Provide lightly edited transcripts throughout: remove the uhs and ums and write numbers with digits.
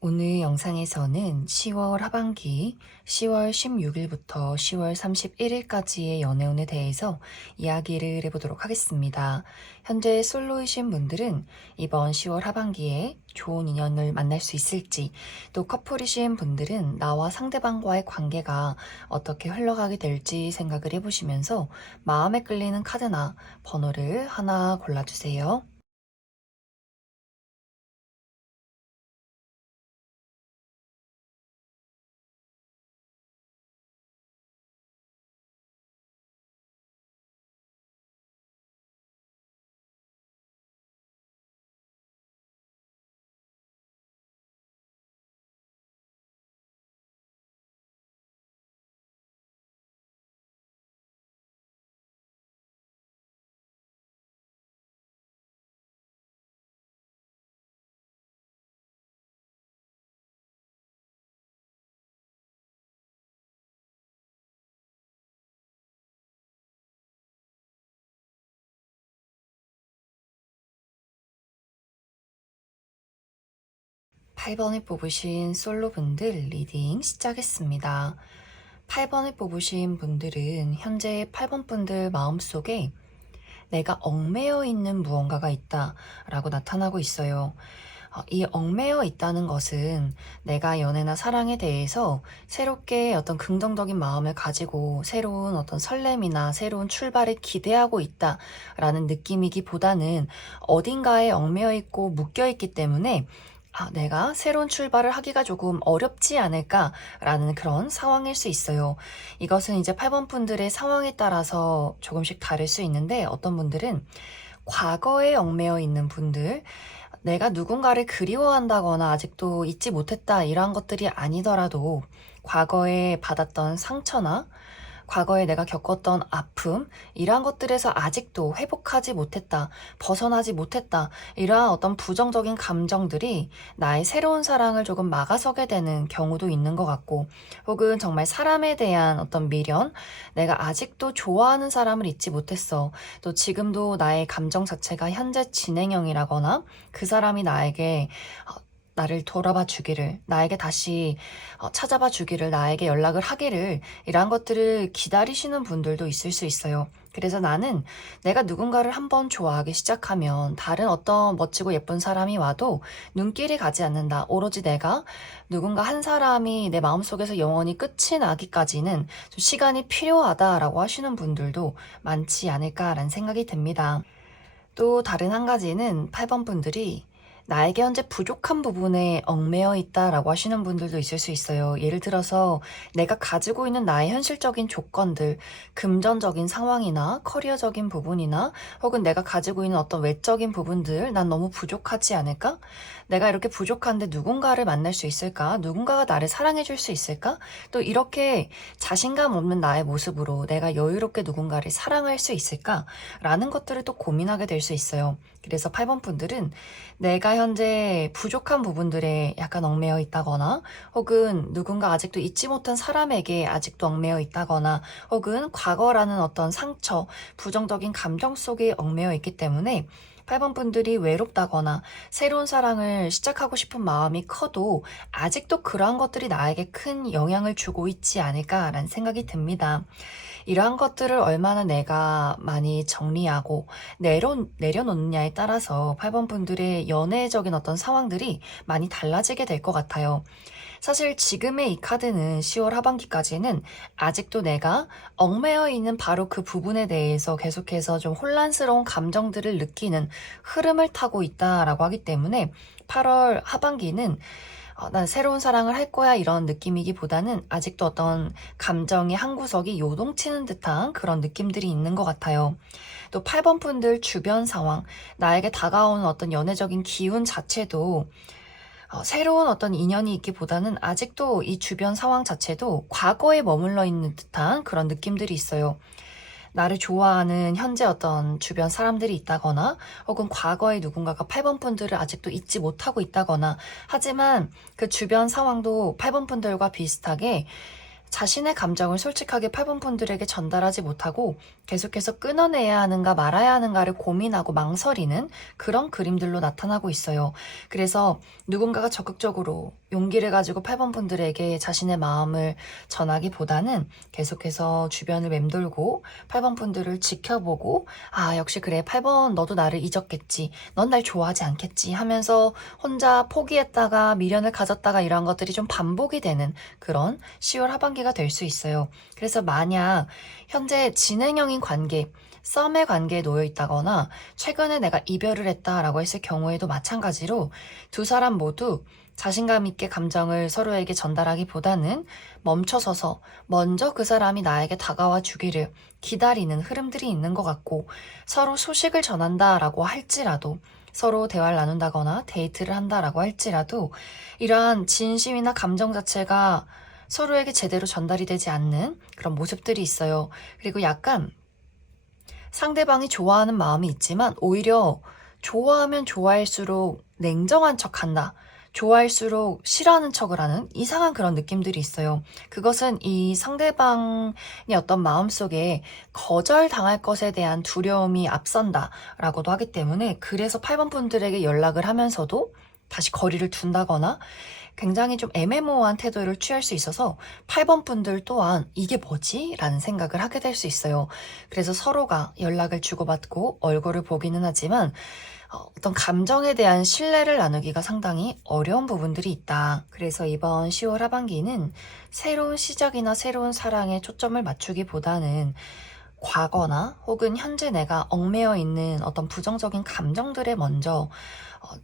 오늘 영상에서는 10월 하반기 10월 16일부터 10월 31일까지의 연애운에 대해서 이야기를 해보도록 하겠습니다. 현재 솔로이신 분들은 이번 10월 하반기에 좋은 인연을 만날 수 있을지, 또 커플이신 분들은 나와 상대방과의 관계가 어떻게 흘러가게 될지 생각을 해보시면서 마음에 끌리는 카드나 번호를 하나 골라주세요. 8번을 뽑으신 솔로분들 리딩 시작했습니다. 8번을 뽑으신 분들은 현재 8번 분들 마음속에 내가 얽매여 있는 무언가가 있다라고 나타나고 있어요. 이 얽매여 있다는 것은 내가 연애나 사랑에 대해서 새롭게 어떤 긍정적인 마음을 가지고 새로운 어떤 설렘이나 새로운 출발을 기대하고 있다라는 느낌이기보다는 어딘가에 얽매여 있고 묶여 있기 때문에 내가 새로운 출발을 하기가 조금 어렵지 않을까라는 그런 상황일 수 있어요. 이것은 이제 8번 분들의 상황에 따라서 조금씩 다를 수 있는데 어떤 분들은 과거에 얽매여 있는 분들, 내가 누군가를 그리워한다거나 아직도 잊지 못했다 이러한 것들이 아니더라도 과거에 받았던 상처나 과거에 내가 겪었던 아픔, 이러한 것들에서 아직도 회복하지 못했다, 벗어나지 못했다, 이러한 어떤 부정적인 감정들이 나의 새로운 사랑을 조금 막아서게 되는 경우도 있는 것 같고, 혹은 정말 사람에 대한 어떤 미련, 내가 아직도 좋아하는 사람을 잊지 못했어. 또 지금도 나의 감정 자체가 현재 진행형이라거나 그 사람이 나에게 나를 돌아봐 주기를, 나에게 다시 찾아봐 주기를, 나에게 연락을 하기를, 이러한 것들을 기다리시는 분들도 있을 수 있어요. 그래서 나는 내가 누군가를 한번 좋아하기 시작하면 다른 어떤 멋지고 예쁜 사람이 와도 눈길이 가지 않는다. 오로지 내가 누군가 한 사람이 내 마음속에서 영원히 끝이 나기까지는 좀 시간이 필요하다라고 하시는 분들도 많지 않을까라는 생각이 듭니다. 또 다른 한 가지는 8번 분들이 나에게 현재 부족한 부분에 얽매여 있다라고 하시는 분들도 있을 수 있어요. 예를 들어서 내가 가지고 있는 나의 현실적인 조건들, 금전적인 상황이나 커리어적인 부분이나 혹은 내가 가지고 있는 어떤 외적인 부분들, 난 너무 부족하지 않을까? 내가 이렇게 부족한데 누군가를 만날 수 있을까? 누군가가 나를 사랑해 줄 수 있을까? 또 이렇게 자신감 없는 나의 모습으로 내가 여유롭게 누군가를 사랑할 수 있을까? 라는 것들을 또 고민하게 될 수 있어요. 그래서 8번 분들은 내가 현재 부족한 부분들에 약간 얽매여 있다거나 혹은 누군가 아직도 잊지 못한 사람에게 아직도 얽매여 있다거나 혹은 과거라는 어떤 상처, 부정적인 감정 속에 얽매여 있기 때문에 8번 분들이 외롭다거나 새로운 사랑을 시작하고 싶은 마음이 커도 아직도 그러한 것들이 나에게 큰 영향을 주고 있지 않을까라는 생각이 듭니다. 이러한 것들을 얼마나 내가 많이 정리하고 내려놓느냐에 따라서 8번 분들의 연애적인 어떤 상황들이 많이 달라지게 될 것 같아요. 사실 지금의 이 카드는 10월 하반기까지는 아직도 내가 얽매여 있는 바로 그 부분에 대해서 계속해서 좀 혼란스러운 감정들을 느끼는 흐름을 타고 있다라고 하기 때문에 8월 하반기는 난 새로운 사랑을 할 거야 이런 느낌이기보다는 아직도 어떤 감정의 한 구석이 요동치는 듯한 그런 느낌들이 있는 것 같아요. 또 8번 분들 주변 상황, 나에게 다가오는 어떤 연애적인 기운 자체도 새로운 어떤 인연이 있기보다는 아직도 이 주변 상황 자체도 과거에 머물러 있는 듯한 그런 느낌들이 있어요. 나를 좋아하는 현재 어떤 주변 사람들이 있다거나 혹은 과거에 누군가가 8번 분들을 아직도 잊지 못하고 있다거나 하지만 그 주변 상황도 8번 분들과 비슷하게 자신의 감정을 솔직하게 8번 분들에게 전달하지 못하고 계속해서 끊어내야 하는가 말아야 하는가를 고민하고 망설이는 그런 그림들로 나타나고 있어요. 그래서 누군가가 적극적으로 용기를 가지고 8번 분들에게 자신의 마음을 전하기보다는 계속해서 주변을 맴돌고 8번 분들을 지켜보고, 아, 역시 그래, 8번 너도 나를 잊었겠지, 넌 날 좋아하지 않겠지 하면서 혼자 포기했다가 미련을 가졌다가 이런 것들이 좀 반복이 되는 그런 10월 하반기가 될 수 있어요. 그래서 만약 현재 진행형인 관계, 썸의 관계에 놓여 있다거나 최근에 내가 이별을 했다라고 했을 경우에도 마찬가지로 두 사람 모두 자신감 있게 감정을 서로에게 전달하기보다는 멈춰서서 먼저 그 사람이 나에게 다가와 주기를 기다리는 흐름들이 있는 것 같고, 서로 소식을 전한다라고 할지라도, 서로 대화를 나눈다거나 데이트를 한다라고 할지라도 이러한 진심이나 감정 자체가 서로에게 제대로 전달이 되지 않는 그런 모습들이 있어요. 그리고 약간 상대방이 좋아하는 마음이 있지만 오히려 좋아하면 좋아할수록 냉정한 척한다, 좋아할수록 싫어하는 척을 하는 이상한 그런 느낌들이 있어요. 그것은 이 상대방의 어떤 마음속에 거절당할 것에 대한 두려움이 앞선다라고도 하기 때문에, 그래서 8번 분들에게 연락을 하면서도 다시 거리를 둔다거나 굉장히 좀 애매모호한 태도를 취할 수 있어서 8번 분들 또한 이게 뭐지? 라는 생각을 하게 될 수 있어요. 그래서 서로가 연락을 주고받고 얼굴을 보기는 하지만 어떤 감정에 대한 신뢰를 나누기가 상당히 어려운 부분들이 있다. 그래서 이번 10월 하반기는 새로운 시작이나 새로운 사랑에 초점을 맞추기보다는 과거나 혹은 현재 내가 얽매여 있는 어떤 부정적인 감정들에 먼저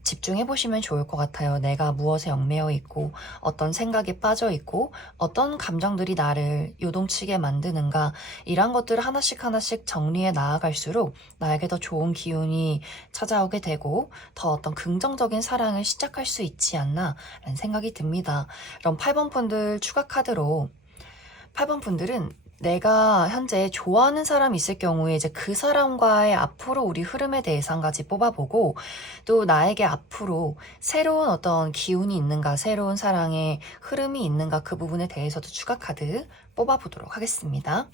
집중해 보시면 좋을 것 같아요. 내가 무엇에 얽매여 있고 어떤 생각에 빠져 있고 어떤 감정들이 나를 요동치게 만드는가, 이런 것들을 하나씩 하나씩 정리해 나아갈수록 나에게 더 좋은 기운이 찾아오게 되고 더 어떤 긍정적인 사랑을 시작할 수 있지 않나 라는 생각이 듭니다. 그럼 8번 분들 추가 카드로, 8번 분들은 내가 현재 좋아하는 사람이 있을 경우에 이제 그 사람과의 앞으로 우리 흐름에 대해서 한 가지 뽑아보고, 또 나에게 앞으로 새로운 어떤 기운이 있는가, 새로운 사랑의 흐름이 있는가, 그 부분에 대해서도 추가 카드 뽑아보도록 하겠습니다.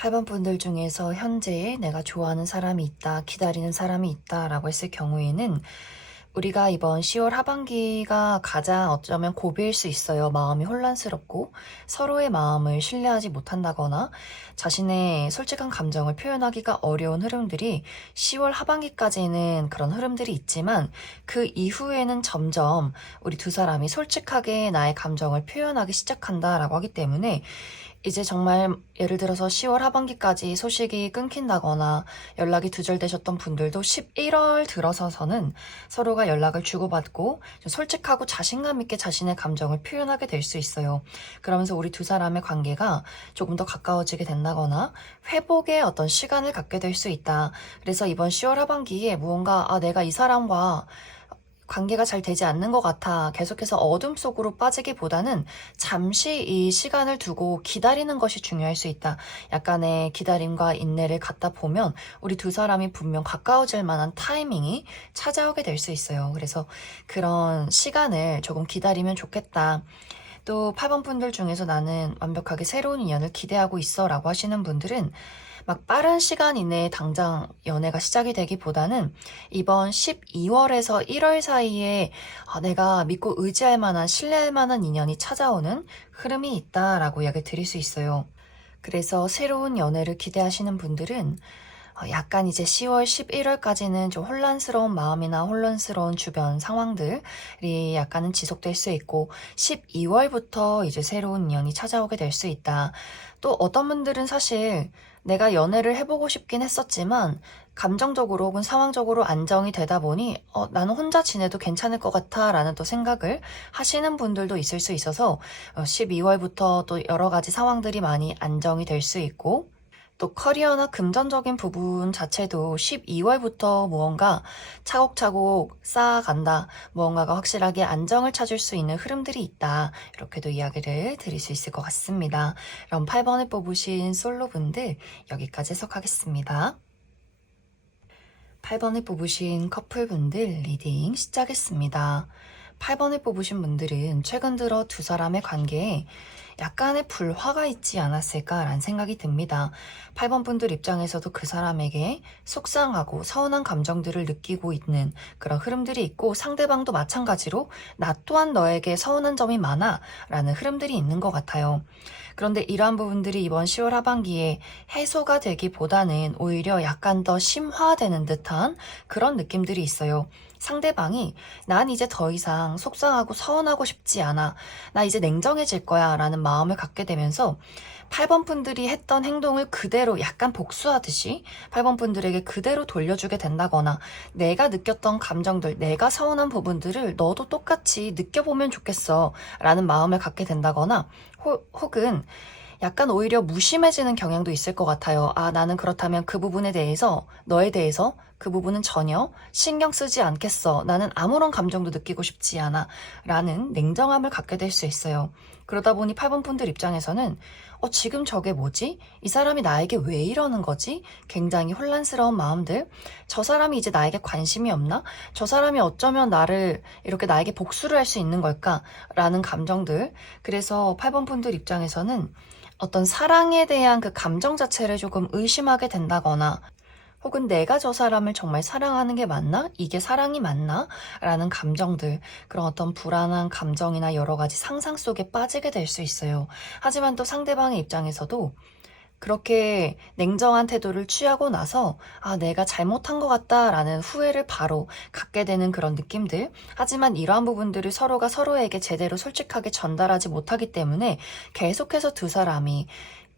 8번 분들 중에서 현재 내가 좋아하는 사람이 있다, 기다리는 사람이 있다 라고 했을 경우에는 우리가 이번 10월 하반기가 가장 어쩌면 고비일 수 있어요. 마음이 혼란스럽고 서로의 마음을 신뢰하지 못한다거나 자신의 솔직한 감정을 표현하기가 어려운 흐름들이 10월 하반기까지는 그런 흐름들이 있지만, 그 이후에는 점점 우리 두 사람이 솔직하게 나의 감정을 표현하기 시작한다라고 하기 때문에, 이제 정말 예를 들어서 10월 하반기까지 소식이 끊긴다거나 연락이 두절되셨던 분들도 11월 들어서서는 서로가 연락을 주고받고 솔직하고 자신감 있게 자신의 감정을 표현하게 될 수 있어요. 그러면서 우리 두 사람의 관계가 조금 더 가까워지게 된다거나 회복의 어떤 시간을 갖게 될 수 있다. 그래서 이번 10월 하반기에 무언가 내가 이 사람과 관계가 잘 되지 않는 것 같아 계속해서 어둠 속으로 빠지기보다는 잠시 이 시간을 두고 기다리는 것이 중요할 수 있다. 약간의 기다림과 인내를 갖다 보면 우리 두 사람이 분명 가까워질 만한 타이밍이 찾아오게 될 수 있어요. 그래서 그런 시간을 조금 기다리면 좋겠다. 또 8번 분들 중에서 나는 완벽하게 새로운 인연을 기대하고 있어 라고 하시는 분들은 막 빠른 시간 이내에 당장 연애가 시작이 되기보다는 이번 12월에서 1월 사이에 내가 믿고 의지할 만한, 신뢰할 만한 인연이 찾아오는 흐름이 있다라고 이야기 드릴 수 있어요. 그래서 새로운 연애를 기대하시는 분들은 약간 이제 10월, 11월까지는 좀 혼란스러운 마음이나 혼란스러운 주변 상황들이 약간은 지속될 수 있고, 12월부터 이제 새로운 인연이 찾아오게 될 수 있다. 또 어떤 분들은 사실 내가 연애를 해보고 싶긴 했었지만 감정적으로 혹은 상황적으로 안정이 되다 보니 나는 혼자 지내도 괜찮을 것 같아 라는 또 생각을 하시는 분들도 있을 수 있어서 12월부터 또 여러 가지 상황들이 많이 안정이 될 수 있고, 또 커리어나 금전적인 부분 자체도 12월부터 무언가 차곡차곡 쌓아간다. 무언가가 확실하게 안정을 찾을 수 있는 흐름들이 있다. 이렇게도 이야기를 드릴 수 있을 것 같습니다. 그럼 8번을 뽑으신 솔로분들 여기까지 해석하겠습니다. 8번을 뽑으신 커플분들 리딩 시작했습니다. 8번을 뽑으신 분들은 최근 들어 두 사람의 관계에 약간의 불화가 있지 않았을까라는 생각이 듭니다. 8번 분들 입장에서도 그 사람에게 속상하고 서운한 감정들을 느끼고 있는 그런 흐름들이 있고, 상대방도 마찬가지로 나 또한 너에게 서운한 점이 많아 라는 흐름들이 있는 것 같아요. 그런데 이러한 부분들이 이번 10월 하반기에 해소가 되기보다는 오히려 약간 더 심화되는 듯한 그런 느낌들이 있어요. 상대방이 난 이제 더 이상 속상하고 서운하고 싶지 않아. 나 이제 냉정해질 거야 라는 마음을 갖게 되면서 8번 분들이 했던 행동을 그대로 약간 복수하듯이 8번 분들에게 그대로 돌려주게 된다거나, 내가 느꼈던 감정들, 내가 서운한 부분들을 너도 똑같이 느껴보면 좋겠어 라는 마음을 갖게 된다거나, 혹은 약간 오히려 무심해지는 경향도 있을 것 같아요. 아, 나는 그렇다면 그 부분에 대해서, 너에 대해서 그 부분은 전혀 신경 쓰지 않겠어. 나는 아무런 감정도 느끼고 싶지 않아. 라는 냉정함을 갖게 될 수 있어요. 그러다 보니 8번 분들 입장에서는 지금 저게 뭐지? 이 사람이 나에게 왜 이러는 거지? 굉장히 혼란스러운 마음들. 저 사람이 이제 나에게 관심이 없나? 저 사람이 어쩌면 나를 이렇게 나에게 복수를 할 수 있는 걸까? 라는 감정들. 그래서 8번 분들 입장에서는 어떤 사랑에 대한 그 감정 자체를 조금 의심하게 된다거나, 혹은 내가 저 사람을 정말 사랑하는 게 맞나? 이게 사랑이 맞나? 라는 감정들, 그런 어떤 불안한 감정이나 여러 가지 상상 속에 빠지게 될 수 있어요. 하지만 또 상대방의 입장에서도 그렇게 냉정한 태도를 취하고 나서 내가 잘못한 것 같다라는 후회를 바로 갖게 되는 그런 느낌들. 하지만 이러한 부분들을 서로가 서로에게 제대로 솔직하게 전달하지 못하기 때문에 계속해서 두 사람이,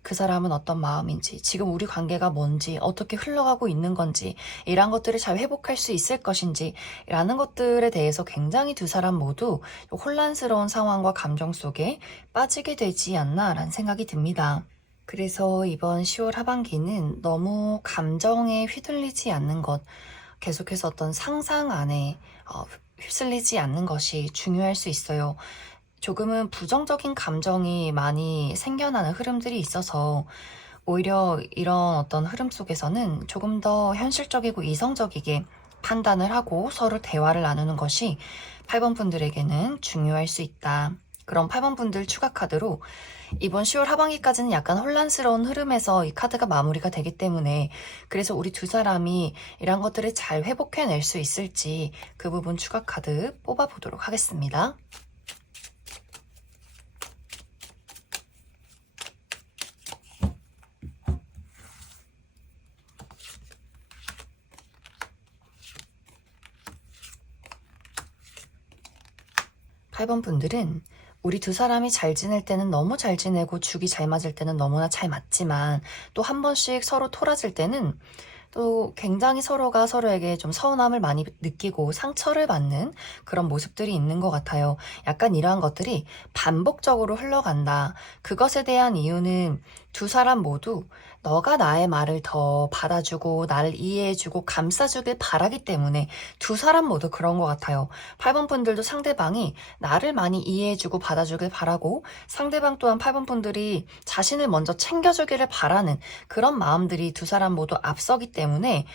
그 사람은 어떤 마음인지, 지금 우리 관계가 뭔지, 어떻게 흘러가고 있는 건지, 이런 것들을 잘 회복할 수 있을 것인지 라는 것들에 대해서 굉장히 두 사람 모두 혼란스러운 상황과 감정 속에 빠지게 되지 않나 라는 생각이 듭니다. 그래서 이번 10월 하반기는 너무 감정에 휘둘리지 않는 것, 계속해서 어떤 상상 안에 휩쓸리지 않는 것이 중요할 수 있어요. 조금은 부정적인 감정이 많이 생겨나는 흐름들이 있어서 오히려 이런 어떤 흐름 속에서는 조금 더 현실적이고 이성적이게 판단을 하고 서로 대화를 나누는 것이 8번 분들에게는 중요할 수 있다. 그럼 8번 분들 추가 카드로 이번 10월 하반기까지는 약간 혼란스러운 흐름에서 이 카드가 마무리가 되기 때문에, 그래서 우리 두 사람이 이런 것들을 잘 회복해낼 수 있을지 그 부분 추가 카드 뽑아보도록 하겠습니다. 8번 분들은 우리 두 사람이 잘 지낼 때는 너무 잘 지내고 죽이 잘 맞을 때는 너무나 잘 맞지만, 또 한 번씩 서로 토라질 때는 또 굉장히 서로가 서로에게 좀 서운함을 많이 느끼고 상처를 받는 그런 모습들이 있는 것 같아요. 약간 이러한 것들이 반복적으로 흘러간다. 그것에 대한 이유는 두 사람 모두 너가 나의 말을 더 받아주고 나를 이해해주고 감싸주길 바라기 때문에 두 사람 모두 그런 것 같아요. 8번 분들도 상대방이 나를 많이 이해해주고 받아주길 바라고, 상대방 또한 8번 분들이 자신을 먼저 챙겨주기를 바라는 그런 마음들이 두 사람 모두 앞서기 때문에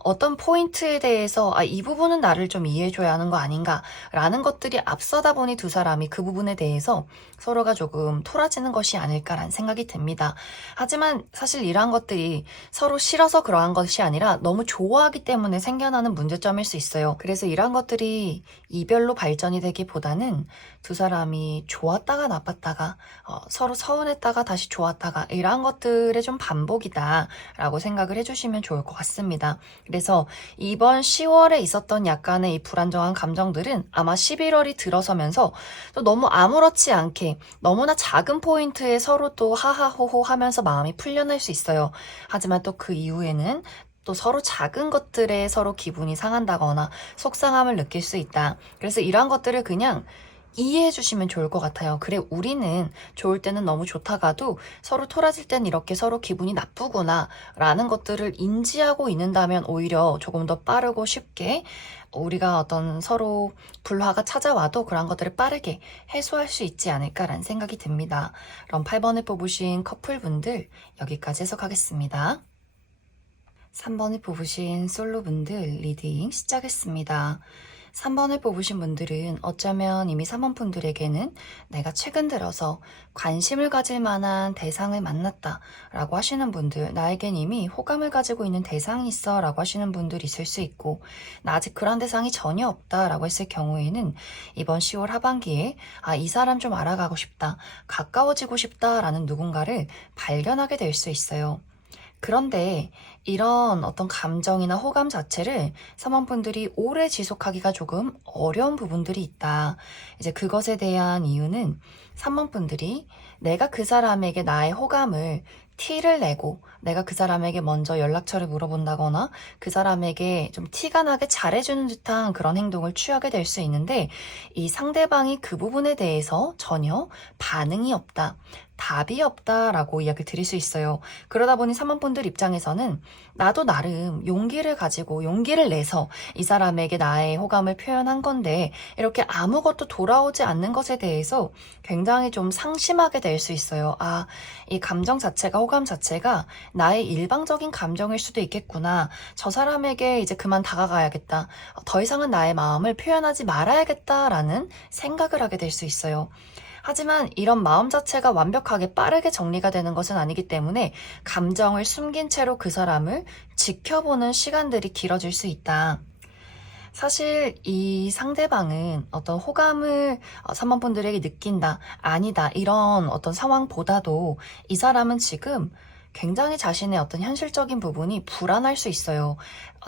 어떤 포인트에 대해서 이 부분은 나를 좀 이해해줘야 하는 거 아닌가 라는 것들이 앞서다 보니 두 사람이 그 부분에 대해서 서로가 조금 토라지는 것이 아닐까라는 생각이 듭니다. 하지만 사실 이러한 것들이 서로 싫어서 그러한 것이 아니라 너무 좋아하기 때문에 생겨나는 문제점일 수 있어요. 그래서 이러한 것들이 이별로 발전이 되기보다는 두 사람이 좋았다가 나빴다가 서로 서운했다가 다시 좋았다가 이러한 것들의 좀 반복이다 라고 생각을 해주시면 좋을 것 같습니다. 그래서 이번 10월에 있었던 약간의 이 불안정한 감정들은 아마 11월이 들어서면서 또 너무 아무렇지 않게 너무나 작은 포인트에 서로 또 하하호호 하면서 마음이 풀려날 수 있어요. 하지만 또 그 이후에는 또 서로 작은 것들에 서로 기분이 상한다거나 속상함을 느낄 수 있다. 그래서 이러한 것들을 그냥 이해해 주시면 좋을 것 같아요. 그래, 우리는 좋을 때는 너무 좋다가도 서로 토라질 땐 이렇게 서로 기분이 나쁘구나 라는 것들을 인지하고 있는다면 오히려 조금 더 빠르고 쉽게 우리가 어떤 서로 불화가 찾아와도 그런 것들을 빠르게 해소할 수 있지 않을까라는 생각이 듭니다. 그럼 8번을 뽑으신 커플분들 여기까지 해석하겠습니다. 3번을 뽑으신 솔로분들 리딩 시작했습니다. 3번을 뽑으신 분들은 어쩌면 이미 3번 분들에게는 내가 최근 들어서 관심을 가질 만한 대상을 만났다 라고 하시는 분들, 나에겐 이미 호감을 가지고 있는 대상이 있어 라고 하시는 분들이 있을 수 있고, 나 아직 그런 대상이 전혀 없다 라고 했을 경우에는 이번 10월 하반기에 이 사람 좀 알아가고 싶다, 가까워지고 싶다 라는 누군가를 발견하게 될 수 있어요. 그런데 이런 어떤 감정이나 호감 자체를 사모분들이 오래 지속하기가 조금 어려운 부분들이 있다. 이제 그것에 대한 이유는 사모분들이 내가 그 사람에게 나의 호감을 티를 내고 내가 그 사람에게 먼저 연락처를 물어본다거나 그 사람에게 좀 티가 나게 잘해주는 듯한 그런 행동을 취하게 될 수 있는데, 이 상대방이 그 부분에 대해서 전혀 반응이 없다, 답이 없다라고 이야기를 드릴 수 있어요. 그러다 보니 사모분들 입장에서는 나도 나름 용기를 가지고 용기를 내서 이 사람에게 나의 호감을 표현한 건데 이렇게 아무것도 돌아오지 않는 것에 대해서 굉장히 좀 상심하게 될 수 있어요. 이 감정 자체가, 호감 자체가 나의 일방적인 감정일 수도 있겠구나. 저 사람에게 이제 그만 다가가야겠다. 더 이상은 나의 마음을 표현하지 말아야겠다라는 생각을 하게 될 수 있어요. 하지만 이런 마음 자체가 완벽하게 빠르게 정리가 되는 것은 아니기 때문에 감정을 숨긴 채로 그 사람을 지켜보는 시간들이 길어질 수 있다. 사실 이 상대방은 어떤 호감을 3번 분들에게 느낀다, 아니다, 이런 어떤 상황보다도 이 사람은 지금 굉장히 자신의 어떤 현실적인 부분이 불안할 수 있어요.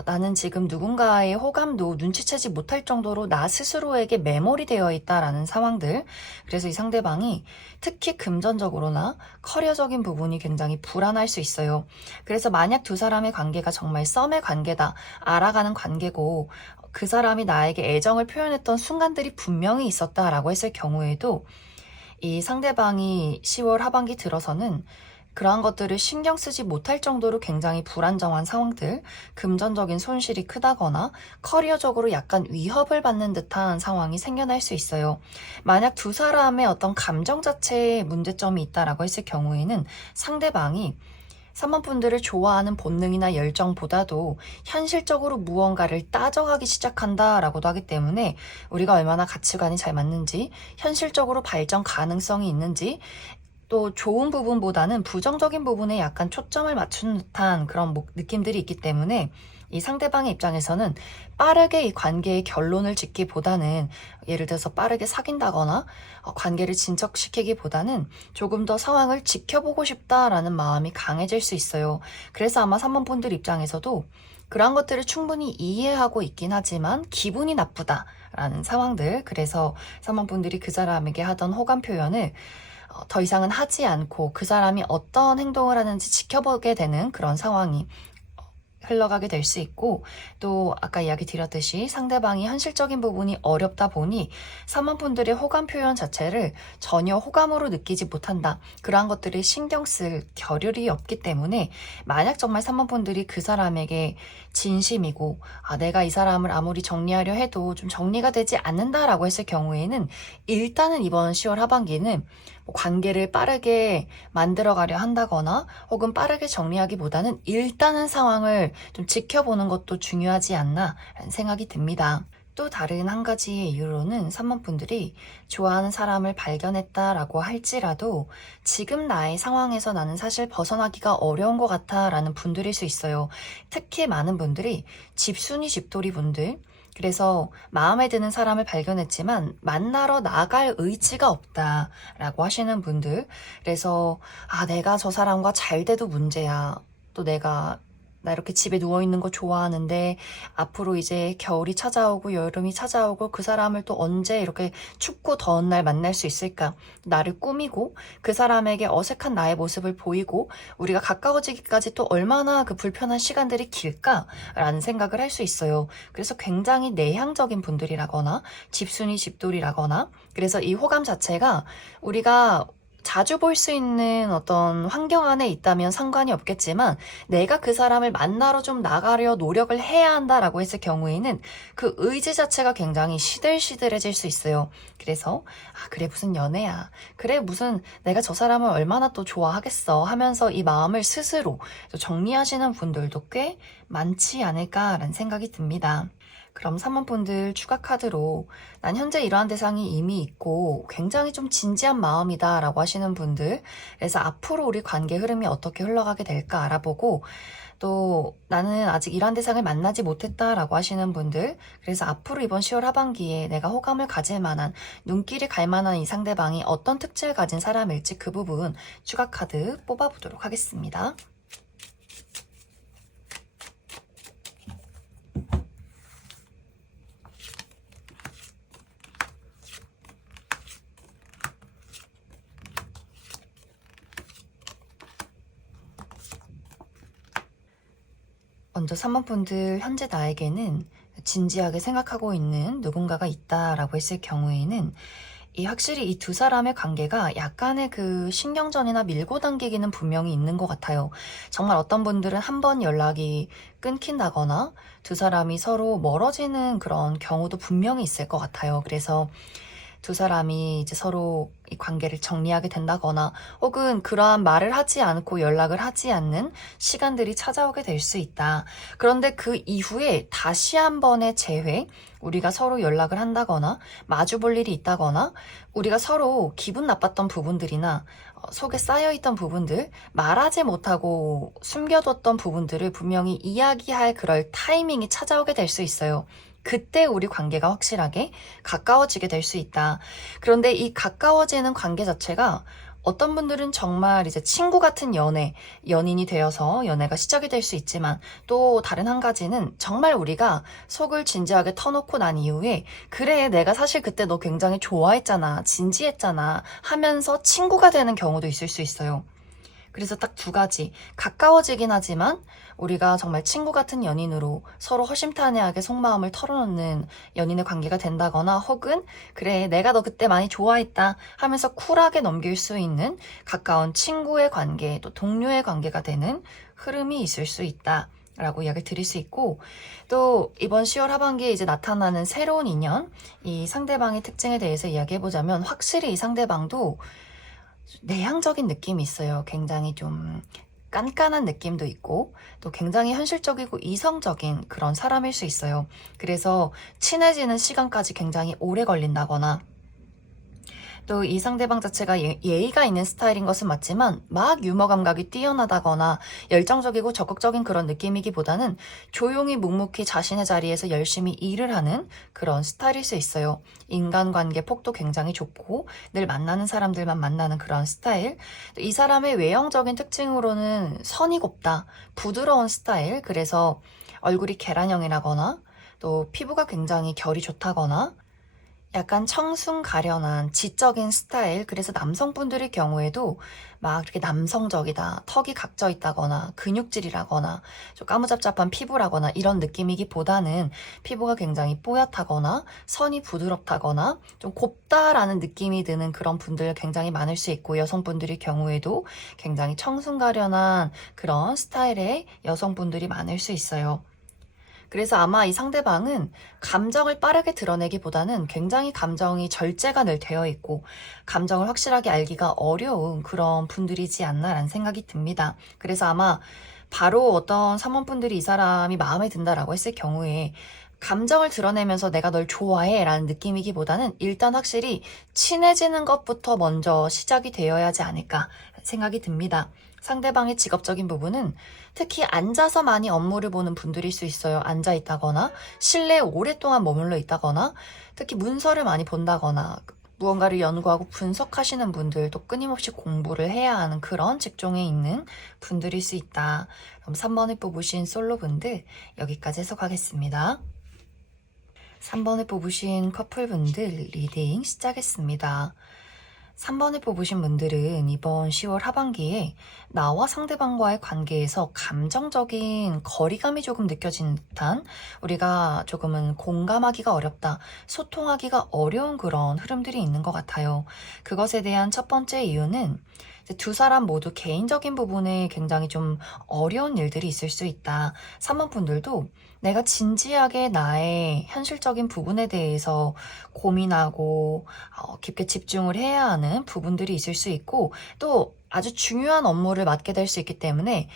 나는 지금 누군가의 호감도 눈치채지 못할 정도로 나 스스로에게 매몰이 되어 있다라는 상황들. 그래서 이 상대방이 특히 금전적으로나 커리어적인 부분이 굉장히 불안할 수 있어요. 그래서 만약 두 사람의 관계가 정말 썸의 관계다, 알아가는 관계고 그 사람이 나에게 애정을 표현했던 순간들이 분명히 있었다라고 했을 경우에도 이 상대방이 10월 하반기 들어서는 그러한 것들을 신경 쓰지 못할 정도로 굉장히 불안정한 상황들, 금전적인 손실이 크다거나 커리어적으로 약간 위협을 받는 듯한 상황이 생겨날 수 있어요. 만약 두 사람의 어떤 감정 자체에 문제점이 있다라고 했을 경우에는 상대방이 3번 분들을 좋아하는 본능이나 열정보다도 현실적으로 무언가를 따져가기 시작한다라고도 하기 때문에 우리가 얼마나 가치관이 잘 맞는지, 현실적으로 발전 가능성이 있는지, 또 좋은 부분보다는 부정적인 부분에 약간 초점을 맞춘 듯한 그런 느낌들이 있기 때문에 이 상대방의 입장에서는 빠르게 이 관계의 결론을 짓기보다는, 예를 들어서 빠르게 사귄다거나 관계를 진척시키기보다는 조금 더 상황을 지켜보고 싶다라는 마음이 강해질 수 있어요. 그래서 아마 3번 분들 입장에서도 그런 것들을 충분히 이해하고 있긴 하지만 기분이 나쁘다라는 상황들, 그래서 3번 분들이 그 사람에게 하던 호감 표현을 더 이상은 하지 않고 그 사람이 어떤 행동을 하는지 지켜보게 되는 그런 상황이 흘러가게 될 수 있고, 또 아까 이야기 드렸듯이 상대방이 현실적인 부분이 어렵다 보니 3번 분들의 호감 표현 자체를 전혀 호감으로 느끼지 못한다, 그러한 것들을 신경 쓸 겨를이 없기 때문에 만약 정말 3번 분들이 그 사람에게 진심이고 내가 이 사람을 아무리 정리하려 해도 좀 정리가 되지 않는다라고 했을 경우에는 일단은 이번 10월 하반기는 관계를 빠르게 만들어가려 한다거나 혹은 빠르게 정리하기보다는 일단은 상황을 좀 지켜보는 것도 중요하지 않나 라는 생각이 듭니다. 또 다른 한 가지의 이유로는 3번 분들이 좋아하는 사람을 발견했다라고 할지라도 지금 나의 상황에서 나는 사실 벗어나기가 어려운 것 같아 라는 분들일 수 있어요. 특히 많은 분들이 집순이 집돌이 분들, 그래서 마음에 드는 사람을 발견했지만 만나러 나갈 의지가 없다라고 하시는 분들, 그래서 내가 저 사람과 잘 돼도 문제야, 또 내가 나 이렇게 집에 누워있는 거 좋아하는데 앞으로 이제 겨울이 찾아오고 여름이 찾아오고 그 사람을 또 언제 이렇게 춥고 더운 날 만날 수 있을까? 나를 꾸미고 그 사람에게 어색한 나의 모습을 보이고 우리가 가까워지기까지 또 얼마나 그 불편한 시간들이 길까라는 생각을 할 수 있어요. 그래서 굉장히 내향적인 분들이라거나 집순이 집돌이라거나 그래서 이 호감 자체가 우리가 자주 볼 수 있는 어떤 환경 안에 있다면 상관이 없겠지만 내가 그 사람을 만나러 좀 나가려 노력을 해야 한다라고 했을 경우에는 그 의지 자체가 굉장히 시들시들해질 수 있어요. 그래서 그래 무슨 연애야. 그래 무슨 내가 저 사람을 얼마나 또 좋아하겠어 하면서 이 마음을 스스로 정리하시는 분들도 꽤 많지 않을까라는 생각이 듭니다. 그럼 3번 분들 추가 카드로 난 현재 이러한 대상이 이미 있고 굉장히 좀 진지한 마음이다 라고 하시는 분들, 그래서 앞으로 우리 관계 흐름이 어떻게 흘러가게 될까 알아보고, 또 나는 아직 이러한 대상을 만나지 못했다 라고 하시는 분들, 그래서 앞으로 이번 10월 하반기에 내가 호감을 가질 만한, 눈길이 갈 만한 이 상대방이 어떤 특징을 가진 사람일지 그 부분 추가 카드 뽑아보도록 하겠습니다. 먼저 3번 분들, 현재 나에게는 진지하게 생각하고 있는 누군가가 있다라고 했을 경우에는 확실히 이 두 사람의 관계가 약간의 그 신경전이나 밀고 당기기는 분명히 있는 것 같아요. 정말 어떤 분들은 한 번 연락이 끊긴다거나 두 사람이 서로 멀어지는 그런 경우도 분명히 있을 것 같아요. 그래서 두 사람이 이제 서로 이 관계를 정리하게 된다거나 혹은 그러한 말을 하지 않고 연락을 하지 않는 시간들이 찾아오게 될 수 있다. 그런데 그 이후에 다시 한 번의 재회, 우리가 서로 연락을 한다거나 마주 볼 일이 있다거나 우리가 서로 기분 나빴던 부분들이나 속에 쌓여있던 부분들, 말하지 못하고 숨겨뒀던 부분들을 분명히 이야기할 그럴 타이밍이 찾아오게 될 수 있어요. 그때 우리 관계가 확실하게 가까워지게 될 수 있다. 그런데 이 가까워지는 관계 자체가 어떤 분들은 정말 이제 친구 같은 연인이 되어서 연애가 시작이 될 수 있지만 또 다른 한 가지는 정말 우리가 속을 진지하게 터놓고 난 이후에 그래 내가 사실 그때 너 굉장히 좋아했잖아, 진지했잖아 하면서 친구가 되는 경우도 있을 수 있어요. 그래서 딱 두 가지, 가까워지긴 하지만 우리가 정말 친구 같은 연인으로 서로 허심탄회하게 속마음을 털어놓는 연인의 관계가 된다거나 혹은 그래 내가 너 그때 많이 좋아했다 하면서 쿨하게 넘길 수 있는 가까운 친구의 관계 또 동료의 관계가 되는 흐름이 있을 수 있다 라고 이야기를 드릴 수 있고, 또 이번 10월 하반기에 이제 나타나는 새로운 인연, 이 상대방의 특징에 대해서 이야기해보자면 확실히 이 상대방도 내향적인 느낌이 있어요. 굉장히 좀 깐깐한 느낌도 있고 또 굉장히 현실적이고 이성적인 그런 사람일 수 있어요. 그래서 친해지는 시간까지 굉장히 오래 걸린다거나 또 이 상대방 자체가 예의가 있는 스타일인 것은 맞지만 막 유머 감각이 뛰어나다거나 열정적이고 적극적인 그런 느낌이기보다는 조용히 묵묵히 자신의 자리에서 열심히 일을 하는 그런 스타일일 수 있어요. 인간관계 폭도 굉장히 좁고 늘 만나는 사람들만 만나는 그런 스타일. 이 사람의 외형적인 특징으로는 선이 곱다, 부드러운 스타일. 그래서 얼굴이 계란형이라거나 또 피부가 굉장히 결이 좋다거나 약간 청순 가련한 지적인 스타일. 그래서 남성분들의 경우에도 막 이렇게 남성적이다, 턱이 각져 있다거나 근육질이라거나 좀 까무잡잡한 피부라거나 이런 느낌이기보다는 피부가 굉장히 뽀얗다거나 선이 부드럽다거나 좀 곱다라는 느낌이 드는 그런 분들 굉장히 많을 수 있고, 여성분들의 경우에도 굉장히 청순 가련한 그런 스타일의 여성분들이 많을 수 있어요. 그래서 아마 이 상대방은 감정을 빠르게 드러내기보다는 굉장히 감정이 절제가 늘 되어 있고 감정을 확실하게 알기가 어려운 그런 분들이지 않나라는 생각이 듭니다. 그래서 아마 바로 어떤 사모분들이 이 사람이 마음에 든다라고 했을 경우에 감정을 드러내면서 내가 널 좋아해 라는 느낌이기보다는 일단 확실히 친해지는 것부터 먼저 시작이 되어야 하지 않을까 생각이 듭니다. 상대방의 직업적인 부분은 특히 앉아서 많이 업무를 보는 분들일 수 있어요. 앉아 있다거나 실내에 오랫동안 머물러 있다거나 특히 문서를 많이 본다거나 무언가를 연구하고 분석하시는 분들, 또 끊임없이 공부를 해야 하는 그런 직종에 있는 분들일 수 있다. 그럼 3번을 뽑으신 솔로분들 여기까지 해석하겠습니다. 3번을 뽑으신 커플분들 리딩 시작했습니다. 3번을 뽑으신 분들은 이번 10월 하반기에 나와 상대방과의 관계에서 감정적인 거리감이 조금 느껴지는 듯한, 우리가 조금은 공감하기가 어렵다, 소통하기가 어려운 그런 흐름들이 있는 것 같아요. 그것에 대한 첫 번째 이유는 두 사람 모두 개인적인 부분에 굉장히 좀 어려운 일들이 있을 수 있다. 3번 분들도 내가 진지하게 나의 현실적인 부분에 대해서 고민하고 깊게 집중을 해야 하는 부분들이 있을 수 있고, 또 아주 중요한 업무를 맡게 될 수 있기 때문에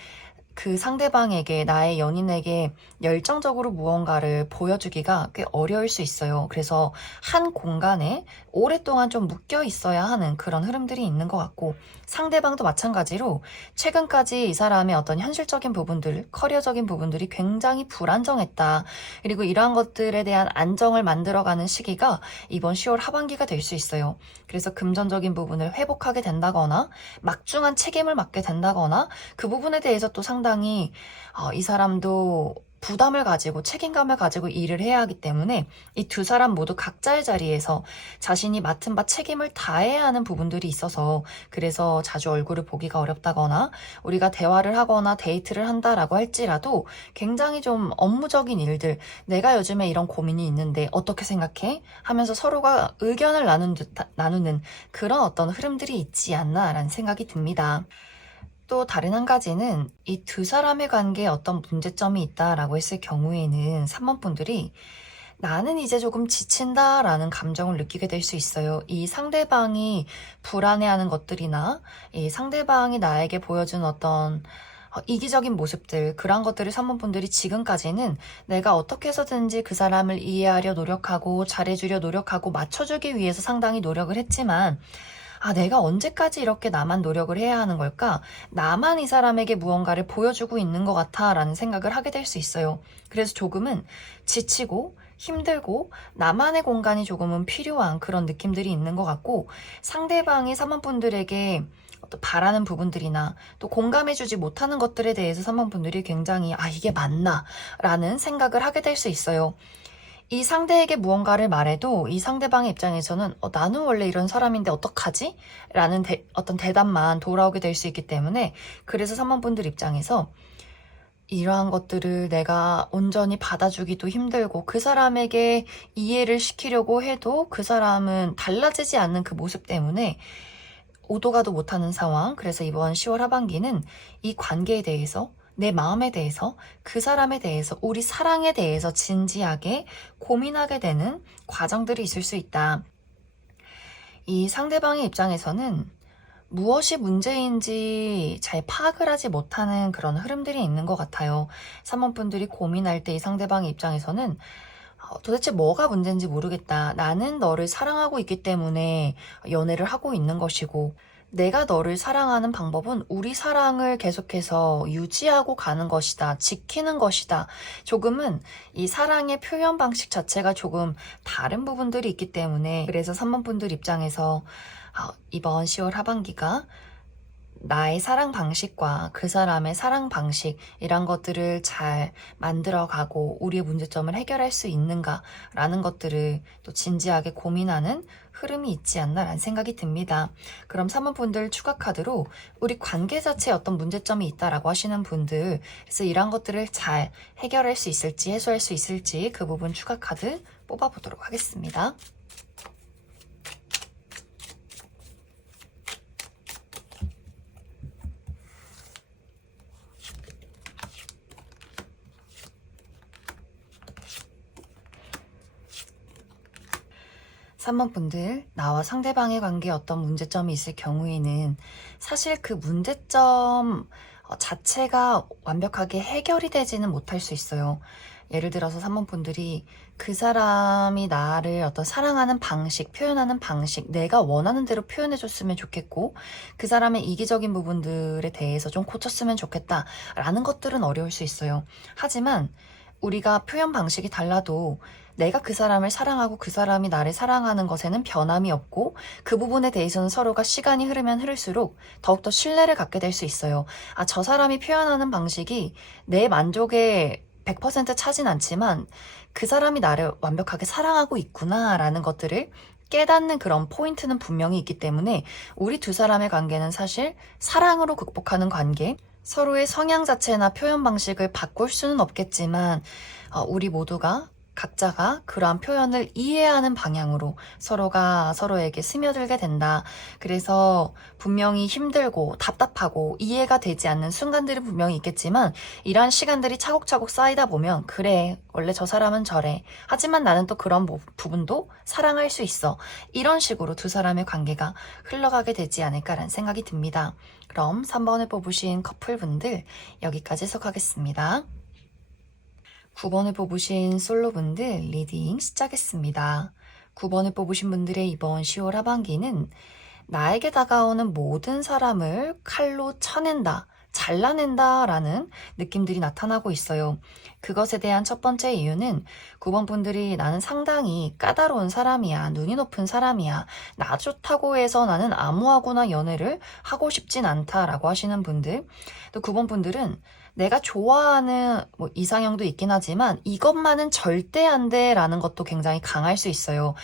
그 상대방에게, 나의 연인에게 열정적으로 무언가를 보여주기가 꽤 어려울 수 있어요. 그래서 한 공간에 오랫동안 좀 묶여 있어야 하는 그런 흐름들이 있는 것 같고, 상대방도 마찬가지로 최근까지 이 사람의 어떤 현실적인 부분들, 커리어적인 부분들이 굉장히 불안정했다. 그리고 이러한 것들에 대한 안정을 만들어가는 시기가 이번 10월 하반기가 될 수 있어요. 그래서 금전적인 부분을 회복하게 된다거나 막중한 책임을 맡게 된다거나, 그 부분에 대해서 또 상당히 이 사람도 부담을 가지고 책임감을 가지고 일을 해야 하기 때문에 이 두 사람 모두 각자의 자리에서 자신이 맡은 바 책임을 다해야 하는 부분들이 있어서, 그래서 자주 얼굴을 보기가 어렵다거나, 우리가 대화를 하거나 데이트를 한다라고 할지라도 굉장히 좀 업무적인 일들, 내가 요즘에 이런 고민이 있는데 어떻게 생각해? 하면서 서로가 의견을 나누는 그런 어떤 흐름들이 있지 않나라는 생각이 듭니다. 또 다른 한 가지는 이 두 사람의 관계에 어떤 문제점이 있다라고 했을 경우에는 3번 분들이 나는 이제 조금 지친다라는 감정을 느끼게 될 수 있어요. 이 상대방이 불안해하는 것들이나 이 상대방이 나에게 보여준 어떤 이기적인 모습들, 그런 것들을 3번 분들이 지금까지는 내가 어떻게 해서든지 그 사람을 이해하려 노력하고 잘해주려 노력하고 맞춰주기 위해서 상당히 노력을 했지만, 내가 언제까지 이렇게 나만 노력을 해야 하는 걸까? 나만 이 사람에게 무언가를 보여주고 있는 것 같아 라는 생각을 하게 될 수 있어요. 그래서 조금은 지치고 힘들고 나만의 공간이 조금은 필요한 그런 느낌들이 있는 것 같고, 상대방이 3번 분들에게 또 바라는 부분들이나 또 공감해주지 못하는 것들에 대해서 3번 분들이 굉장히 이게 맞나? 라는 생각을 하게 될 수 있어요. 이 상대에게 무언가를 말해도 이 상대방의 입장에서는 나는 원래 이런 사람인데 어떡하지? 라는 어떤 대답만 돌아오게 될 수 있기 때문에, 그래서 3번 분들 입장에서 이러한 것들을 내가 온전히 받아주기도 힘들고, 그 사람에게 이해를 시키려고 해도 그 사람은 달라지지 않는 그 모습 때문에 오도 가도 못하는 상황. 그래서 이번 10월 하반기는 이 관계에 대해서, 내 마음에 대해서, 그 사람에 대해서, 우리 사랑에 대해서 진지하게 고민하게 되는 과정들이 있을 수 있다. 이 상대방의 입장에서는 무엇이 문제인지 잘 파악을 하지 못하는 그런 흐름들이 있는 것 같아요. 3번 분들이 고민할 때 이 상대방의 입장에서는 도대체 뭐가 문제인지 모르겠다. 나는 너를 사랑하고 있기 때문에 연애를 하고 있는 것이고, 내가 너를 사랑하는 방법은 우리 사랑을 계속해서 유지하고 가는 것이다. 지키는 것이다. 조금은 이 사랑의 표현 방식 자체가 조금 다른 부분들이 있기 때문에, 그래서 3번 분들 입장에서 이번 10월 하반기가 나의 사랑 방식과 그 사람의 사랑 방식, 이런 것들을 잘 만들어가고 우리의 문제점을 해결할 수 있는가라는 것들을 또 진지하게 고민하는 흐름이 있지 않나라는 생각이 듭니다. 그럼 3번 분들 추가 카드로 우리 관계 자체에 어떤 문제점이 있다라고 하시는 분들, 그래서 이런 것들을 잘 해결할 수 있을지, 해소할 수 있을지, 그 부분 추가 카드 뽑아보도록 하겠습니다. 3번 분들, 나와 상대방의 관계에 어떤 문제점이 있을 경우에는 사실 그 문제점 자체가 완벽하게 해결이 되지는 못할 수 있어요. 예를 들어서 3번 분들이 그 사람이 나를 어떤 사랑하는 방식, 표현하는 방식, 내가 원하는 대로 표현해줬으면 좋겠고, 그 사람의 이기적인 부분들에 대해서 좀 고쳤으면 좋겠다라는 것들은 어려울 수 있어요. 하지만 우리가 표현 방식이 달라도 내가 그 사람을 사랑하고 그 사람이 나를 사랑하는 것에는 변함이 없고 그 부분에 대해서는 서로가 시간이 흐르면 흐를수록 더욱더 신뢰를 갖게 될 수 있어요. 아, 저 사람이 표현하는 방식이 내 만족에 100% 차진 않지만 그 사람이 나를 완벽하게 사랑하고 있구나라는 것들을 깨닫는 그런 포인트는 분명히 있기 때문에 우리 두 사람의 관계는 사실 사랑으로 극복하는 관계, 서로의 성향 자체나 표현 방식을 바꿀 수는 없겠지만 우리 모두가 각자가 그러한 표현을 이해하는 방향으로 서로가 서로에게 스며들게 된다. 그래서 분명히 힘들고 답답하고 이해가 되지 않는 순간들이 분명히 있겠지만 이러한 시간들이 차곡차곡 쌓이다 보면 그래, 원래 저 사람은 저래. 하지만 나는 또 그런 부분도 사랑할 수 있어. 이런 식으로 두 사람의 관계가 흘러가게 되지 않을까라는 생각이 듭니다. 그럼 3번을 뽑으신 커플분들 여기까지 해석하겠습니다. 9번을 뽑으신 솔로분들 리딩 시작했습니다. 9번을 뽑으신 분들의 이번 10월 하반기는 나에게 다가오는 모든 사람을 칼로 쳐낸다, 잘라낸다 라는 느낌들이 나타나고 있어요. 그것에 대한 첫 번째 이유는 9번 분들이 나는 상당히 까다로운 사람이야, 눈이 높은 사람이야, 나 좋다고 해서 나는 아무하고나 연애를 하고 싶진 않다라고 하시는 분들, 또 9번 분들은 내가 좋아하는 이상형도 있긴 하지만 이것만은 절대 안 돼라는 것도 굉장히 강할 수 있어요.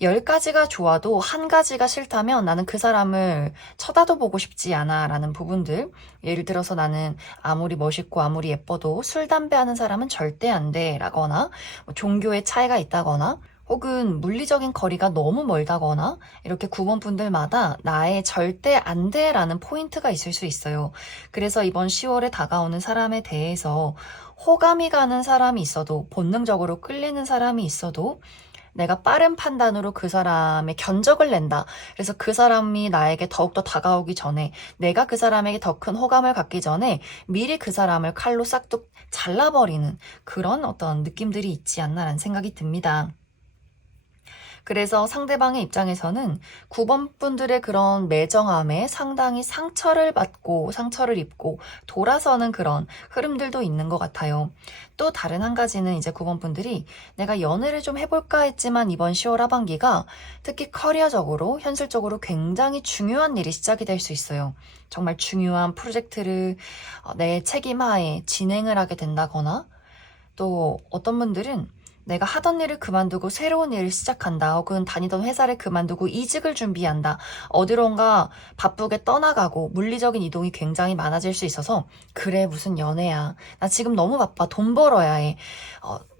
10가지가 좋아도 한 가지가 싫다면 나는 그 사람을 쳐다도 보고 싶지 않아 라는 부분들, 예를 들어서 나는 아무리 멋있고 아무리 예뻐도 술, 담배 하는 사람은 절대 안 돼 라거나 종교의 차이가 있다거나 혹은 물리적인 거리가 너무 멀다거나 이렇게 9번 분들마다 나의 절대 안 돼라는 포인트가 있을 수 있어요. 그래서 이번 10월에 다가오는 사람에 대해서 호감이 가는 사람이 있어도, 본능적으로 끌리는 사람이 있어도 내가 빠른 판단으로 그 사람의 견적을 낸다. 그래서 그 사람이 나에게 더욱더 다가오기 전에, 내가 그 사람에게 더 큰 호감을 갖기 전에 미리 그 사람을 칼로 싹둑 잘라버리는 그런 어떤 느낌들이 있지 않나라는 생각이 듭니다. 그래서 상대방의 입장에서는 9번 분들의 그런 매정함에 상당히 상처를 받고 상처를 입고 돌아서는 그런 흐름들도 있는 것 같아요. 또 다른 한 가지는 이제 9번 분들이 내가 연애를 좀 해볼까 했지만 이번 10월 하반기가 특히 커리어적으로 현실적으로 굉장히 중요한 일이 시작이 될 수 있어요. 정말 중요한 프로젝트를 내 책임하에 진행을 하게 된다거나, 또 어떤 분들은 내가 하던 일을 그만두고 새로운 일을 시작한다, 혹은 다니던 회사를 그만두고 이직을 준비한다, 어디론가 바쁘게 떠나가고 물리적인 이동이 굉장히 많아질 수 있어서 그래, 무슨 연애야, 나 지금 너무 바빠, 돈 벌어야 해,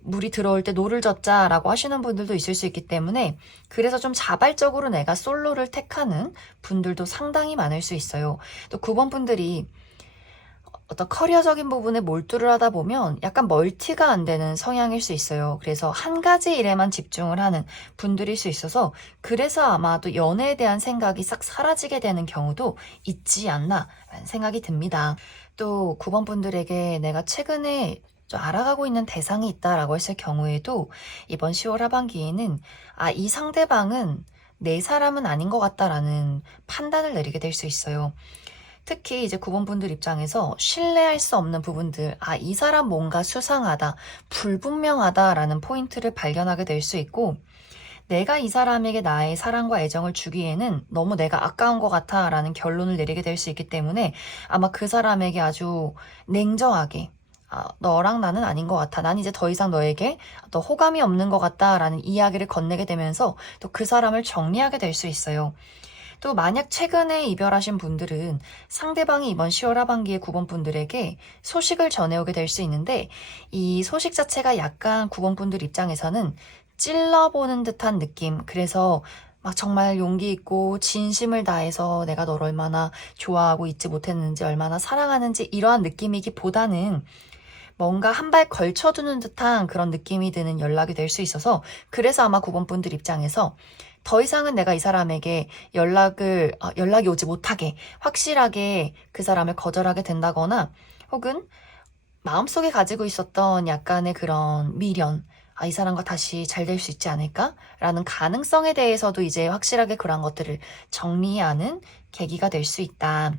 물이 들어올 때 노를 젓자 라고 하시는 분들도 있을 수 있기 때문에, 그래서 좀 자발적으로 내가 솔로를 택하는 분들도 상당히 많을 수 있어요. 또 9번 분들이 어떤 커리어적인 부분에 몰두를 하다 보면 약간 멀티가 안 되는 성향일 수 있어요. 그래서 한 가지 일에만 집중을 하는 분들일 수 있어서, 그래서 아마 또 연애에 대한 생각이 싹 사라지게 되는 경우도 있지 않나 라는 생각이 듭니다. 또 9번 분들에게 내가 최근에 좀 알아가고 있는 대상이 있다라고 했을 경우에도 이번 10월 하반기에는 이 상대방은 내 사람은 아닌 것 같다라는 판단을 내리게 될 수 있어요. 특히 이제 9번 분들 입장에서 신뢰할 수 없는 부분들, 이 사람 뭔가 수상하다, 불분명하다라는 포인트를 발견하게 될 수 있고, 내가 이 사람에게 나의 사랑과 애정을 주기에는 너무 내가 아까운 것 같아 라는 결론을 내리게 될 수 있기 때문에 아마 그 사람에게 아주 냉정하게 너랑 나는 아닌 것 같아, 난 이제 더 이상 너에게 또 호감이 없는 것 같다 라는 이야기를 건네게 되면서 또 그 사람을 정리하게 될 수 있어요. 또 만약 최근에 이별하신 분들은 상대방이 이번 10월 하반기에 9번 분들에게 소식을 전해오게 될 수 있는데, 이 소식 자체가 약간 9번 분들 입장에서는 찔러보는 듯한 느낌, 그래서 막 정말 용기 있고 진심을 다해서 내가 너를 얼마나 좋아하고 잊지 못했는지, 얼마나 사랑하는지 이러한 느낌이기보다는 뭔가 한 발 걸쳐두는 듯한 그런 느낌이 드는 연락이 될 수 있어서, 그래서 아마 9번 분들 입장에서 더 이상은 내가 이 사람에게 연락이 오지 못하게 확실하게 그 사람을 거절하게 된다거나, 혹은 마음속에 가지고 있었던 약간의 그런 미련, 이 사람과 다시 잘 될 수 있지 않을까? 라는 가능성에 대해서도 이제 확실하게 그런 것들을 정리하는 계기가 될 수 있다.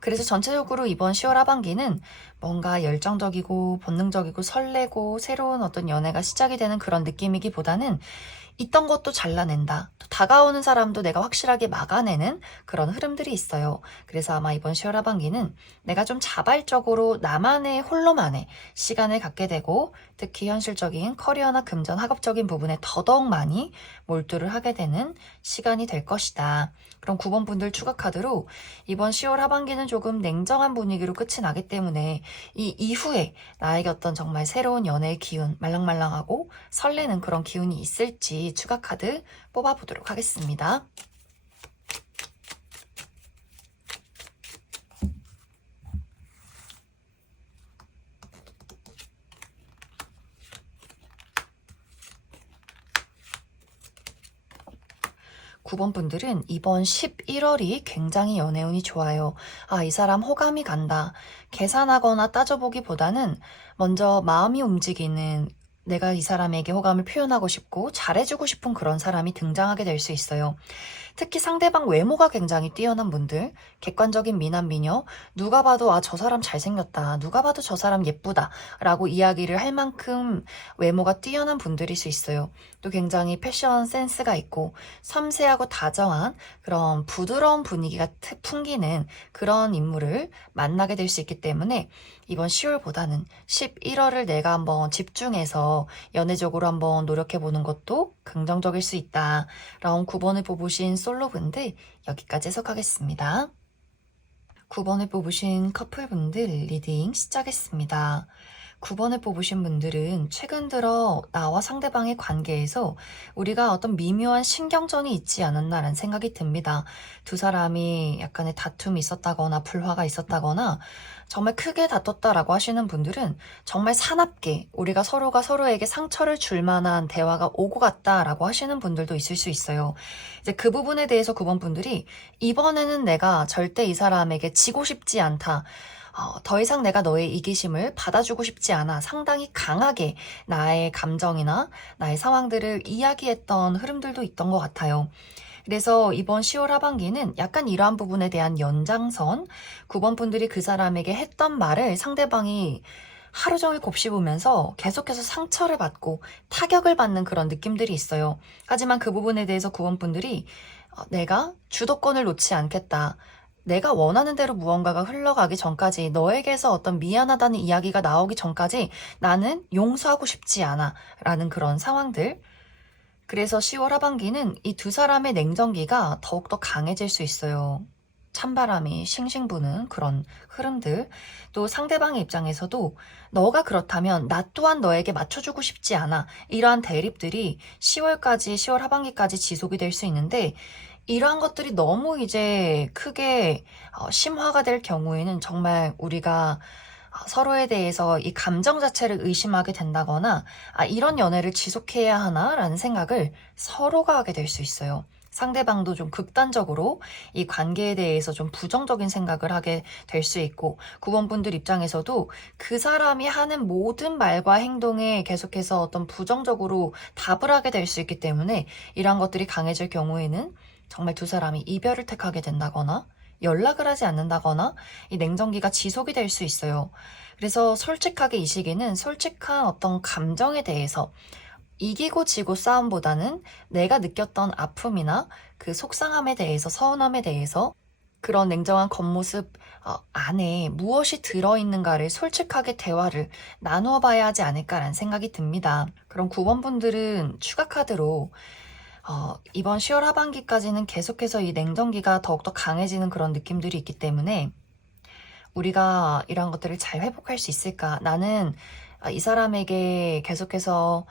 그래서 전체적으로 이번 10월 하반기는 뭔가 열정적이고 본능적이고 설레고 새로운 어떤 연애가 시작이 되는 그런 느낌이기보다는 있던 것도 잘라낸다. 또 다가오는 사람도 내가 확실하게 막아내는 그런 흐름들이 있어요. 그래서 아마 이번 10월 하반기는 내가 좀 자발적으로 나만의 홀로만의 시간을 갖게 되고 특히 현실적인 커리어나 금전 학업적인 부분에 더더욱 많이 몰두를 하게 되는 시간이 될 것이다. 그럼 9번 분들 추가 카드로 이번 10월 하반기는 조금 냉정한 분위기로 끝이 나기 때문에 이 이후에 나에게 어떤 정말 새로운 연애의 기운, 말랑말랑하고 설레는 그런 기운이 있을지 추가 카드 뽑아보도록 하겠습니다. 9번 분들은 이번 11월이 굉장히 연애운이 좋아요. 아, 이 사람 호감이 간다. 계산하거나 따져보기보다는 먼저 마음이 움직이는 내가 이 사람에게 호감을 표현하고 싶고 잘해주고 싶은 그런 사람이 등장하게 될 수 있어요. 특히 상대방 외모가 굉장히 뛰어난 분들, 객관적인 미남 미녀, 누가 봐도 아, 저 사람 잘생겼다, 누가 봐도 저 사람 예쁘다 라고 이야기를 할 만큼 외모가 뛰어난 분들일 수 있어요. 또 굉장히 패션 센스가 있고 섬세하고 다정한 그런 부드러운 분위기가 풍기는 그런 인물을 만나게 될 수 있기 때문에 이번 10월보다는 11월을 내가 한번 집중해서 연애적으로 한번 노력해보는 것도 긍정적일 수 있다. 라운 9번을 뽑으신 솔로분들 여기까지 해석하겠습니다. 9번을 뽑으신 커플분들 리딩 시작했습니다. 9번을 뽑으신 분들은 최근 들어 나와 상대방의 관계에서 우리가 어떤 미묘한 신경전이 있지 않았나라는 생각이 듭니다. 두 사람이 약간의 다툼이 있었다거나 불화가 있었다거나 정말 크게 다퉜다라고 하시는 분들은 정말 사납게 우리가 서로가 서로에게 상처를 줄 만한 대화가 오고 갔다라고 하시는 분들도 있을 수 있어요. 이제 그 부분에 대해서 9번 분들이 이번에는 내가 절대 이 사람에게 지고 싶지 않다. 더 이상 내가 너의 이기심을 받아주고 싶지 않아. 상당히 강하게 나의 감정이나 나의 상황들을 이야기했던 흐름들도 있던 것 같아요. 그래서 이번 10월 하반기는 약간 이러한 부분에 대한 연장선, 9번 분들이 그 사람에게 했던 말을 상대방이 하루 종일 곱씹으면서 계속해서 상처를 받고 타격을 받는 그런 느낌들이 있어요. 하지만 그 부분에 대해서 9번 분들이 내가 주도권을 놓지 않겠다. 내가 원하는 대로 무언가가 흘러가기 전까지 너에게서 어떤 미안하다는 이야기가 나오기 전까지 나는 용서하고 싶지 않아 라는 그런 상황들. 그래서 10월 하반기는 이 두 사람의 냉정기가 더욱더 강해질 수 있어요. 찬바람이 싱싱 부는 그런 흐름들. 또 상대방의 입장에서도 너가 그렇다면 나 또한 너에게 맞춰주고 싶지 않아. 이러한 대립들이 10월 하반기까지 지속이 될 수 있는데 이러한 것들이 너무 이제 크게 심화가 될 경우에는 정말 우리가 서로에 대해서 이 감정 자체를 의심하게 된다거나 이런 연애를 지속해야 하나라는 생각을 서로가 하게 될 수 있어요. 상대방도 좀 극단적으로 이 관계에 대해서 좀 부정적인 생각을 하게 될 수 있고 9번 분들 입장에서도 그 사람이 하는 모든 말과 행동에 계속해서 어떤 부정적으로 답을 하게 될 수 있기 때문에 이러한 것들이 강해질 경우에는 정말 두 사람이 이별을 택하게 된다거나 연락을 하지 않는다거나 이 냉정기가 지속이 될 수 있어요. 그래서 솔직하게 이 시기는 솔직한 어떤 감정에 대해서 이기고 지고 싸움보다는 내가 느꼈던 아픔이나 그 속상함에 대해서 서운함에 대해서 그런 냉정한 겉모습 안에 무엇이 들어있는가를 솔직하게 대화를 나누어 봐야 하지 않을까라는 생각이 듭니다. 그럼 9번 분들은 추가 카드로 이번 10월 하반기까지는 계속해서 이 냉정기가 더욱더 강해지는 그런 느낌들이 있기 때문에 우리가 이런 것들을 잘 회복할 수 있을까? 나는 이 사람에게 계속해서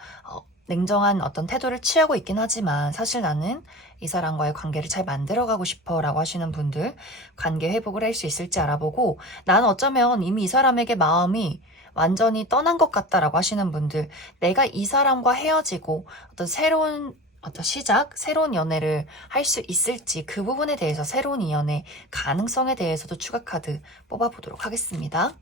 냉정한 어떤 태도를 취하고 있긴 하지만 사실 나는 이 사람과의 관계를 잘 만들어가고 싶어 라고 하시는 분들 관계 회복을 할 수 있을지 알아보고 난 어쩌면 이미 이 사람에게 마음이 완전히 떠난 것 같다라고 하시는 분들 내가 이 사람과 헤어지고 어떤 새로운 시작, 새로운 연애를 할 수 있을지 그 부분에 대해서 새로운 인연의 가능성에 대해서도 추가 카드 뽑아보도록 하겠습니다.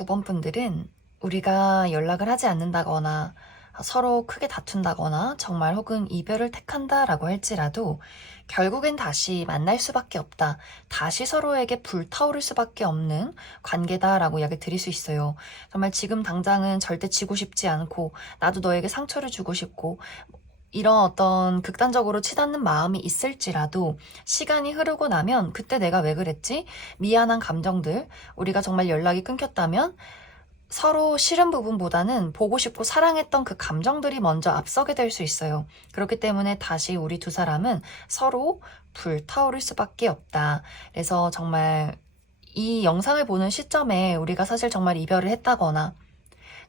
9번 분들은 우리가 연락을 하지 않는다거나 서로 크게 다툰다거나 정말 혹은 이별을 택한다라고 할지라도 결국엔 다시 만날 수밖에 없다. 다시 서로에게 불타오를 수밖에 없는 관계다라고 이야기 드릴 수 있어요. 정말 지금 당장은 절대 지고 싶지 않고 나도 너에게 상처를 주고 싶고 이런 어떤 극단적으로 치닫는 마음이 있을지라도 시간이 흐르고 나면 그때 내가 왜 그랬지? 미안한 감정들, 우리가 정말 연락이 끊겼다면 서로 싫은 부분보다는 보고 싶고 사랑했던 그 감정들이 먼저 앞서게 될 수 있어요. 그렇기 때문에 다시 우리 두 사람은 서로 불타오를 수밖에 없다. 그래서 정말 이 영상을 보는 시점에 우리가 사실 정말 이별을 했다거나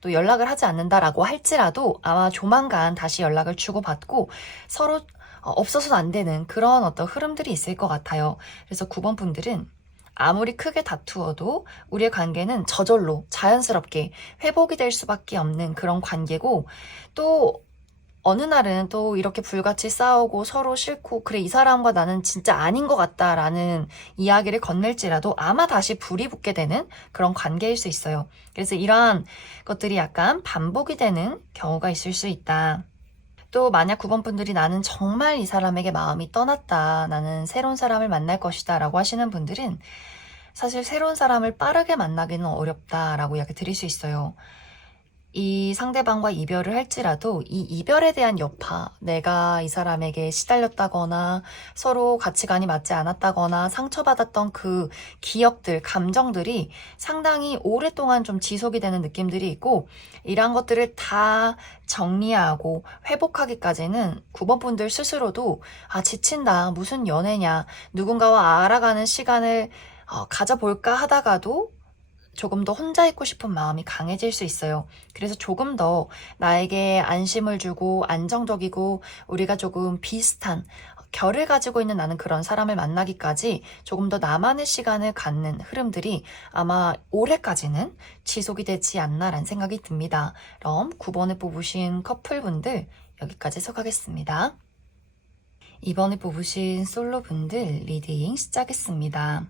또 연락을 하지 않는다라고 할지라도 아마 조만간 다시 연락을 주고받고 서로 없어서는 안 되는 그런 어떤 흐름들이 있을 것 같아요. 그래서 9번 분들은 아무리 크게 다투어도 우리의 관계는 저절로 자연스럽게 회복이 될 수밖에 없는 그런 관계고 또 어느 날은 또 이렇게 불같이 싸우고 서로 싫고 그래 이 사람과 나는 진짜 아닌 것 같다라는 이야기를 건넬지라도 아마 다시 불이 붙게 되는 그런 관계일 수 있어요. 그래서 이러한 것들이 약간 반복이 되는 경우가 있을 수 있다. 또 만약 9번 분들이 나는 정말 이 사람에게 마음이 떠났다. 나는 새로운 사람을 만날 것이다 라고 하시는 분들은 사실 새로운 사람을 빠르게 만나기는 어렵다라고 이야기 드릴 수 있어요. 이 상대방과 이별을 할지라도 이 이별에 대한 여파, 내가 이 사람에게 시달렸다거나 서로 가치관이 맞지 않았다거나 상처받았던 그 기억들, 감정들이 상당히 오랫동안 좀 지속이 되는 느낌들이 있고 이러한 것들을 다 정리하고 회복하기까지는 9번 분들 스스로도 지친다, 무슨 연애냐, 누군가와 알아가는 시간을 가져볼까 하다가도 조금 더 혼자 있고 싶은 마음이 강해질 수 있어요. 그래서 조금 더 나에게 안심을 주고 안정적이고 우리가 조금 비슷한 결을 가지고 있는 나는 그런 사람을 만나기까지 조금 더 나만의 시간을 갖는 흐름들이 아마 올해까지는 지속이 되지 않나라는 생각이 듭니다. 그럼 9번을 뽑으신 커플분들 여기까지 해석하겠습니다. 2번을 뽑으신 솔로분들 리딩 시작했습니다.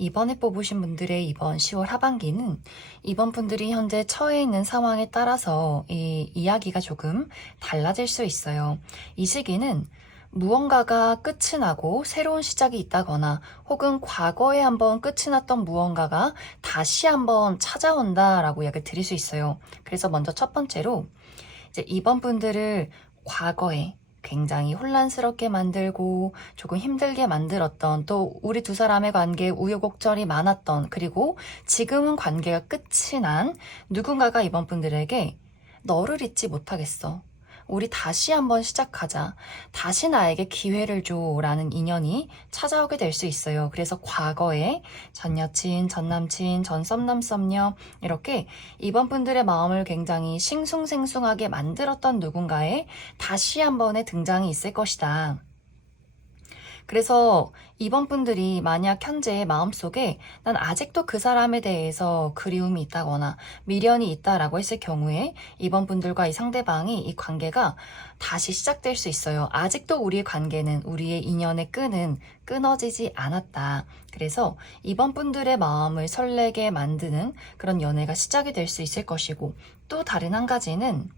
이번에 뽑으신 분들의 이번 10월 하반기는 이번 분들이 현재 처해 있는 상황에 따라서 이 이야기가 조금 달라질 수 있어요. 이 시기는 무언가가 끝이 나고 새로운 시작이 있다거나 혹은 과거에 한번 끝이 났던 무언가가 다시 한번 찾아온다라고 이야기를 드릴 수 있어요. 그래서 먼저 첫 번째로 이제 이번 분들을 과거에 굉장히 혼란스럽게 만들고 조금 힘들게 만들었던 또 우리 두 사람의 관계에 우여곡절이 많았던 그리고 지금은 관계가 끝이 난 누군가가 이번 분들에게 너를 잊지 못하겠어. 우리 다시 한번 시작하자. 다시 나에게 기회를 줘. 라는 인연이 찾아오게 될 수 있어요. 그래서 과거에 전 여친, 전 남친, 전 썸남, 썸녀 이렇게 이번 분들의 마음을 굉장히 싱숭생숭하게 만들었던 누군가의 다시 한 번의 등장이 있을 것이다. 그래서 이번 분들이 만약 현재 마음속에 난 아직도 그 사람에 대해서 그리움이 있다거나 미련이 있다라고 했을 경우에 이번 분들과 이 상대방이 이 관계가 다시 시작될 수 있어요. 아직도 우리의 관계는 우리의 인연의 끈은 끊어지지 않았다. 그래서 이번 분들의 마음을 설레게 만드는 그런 연애가 시작이 될 수 있을 것이고 또 다른 한 가지는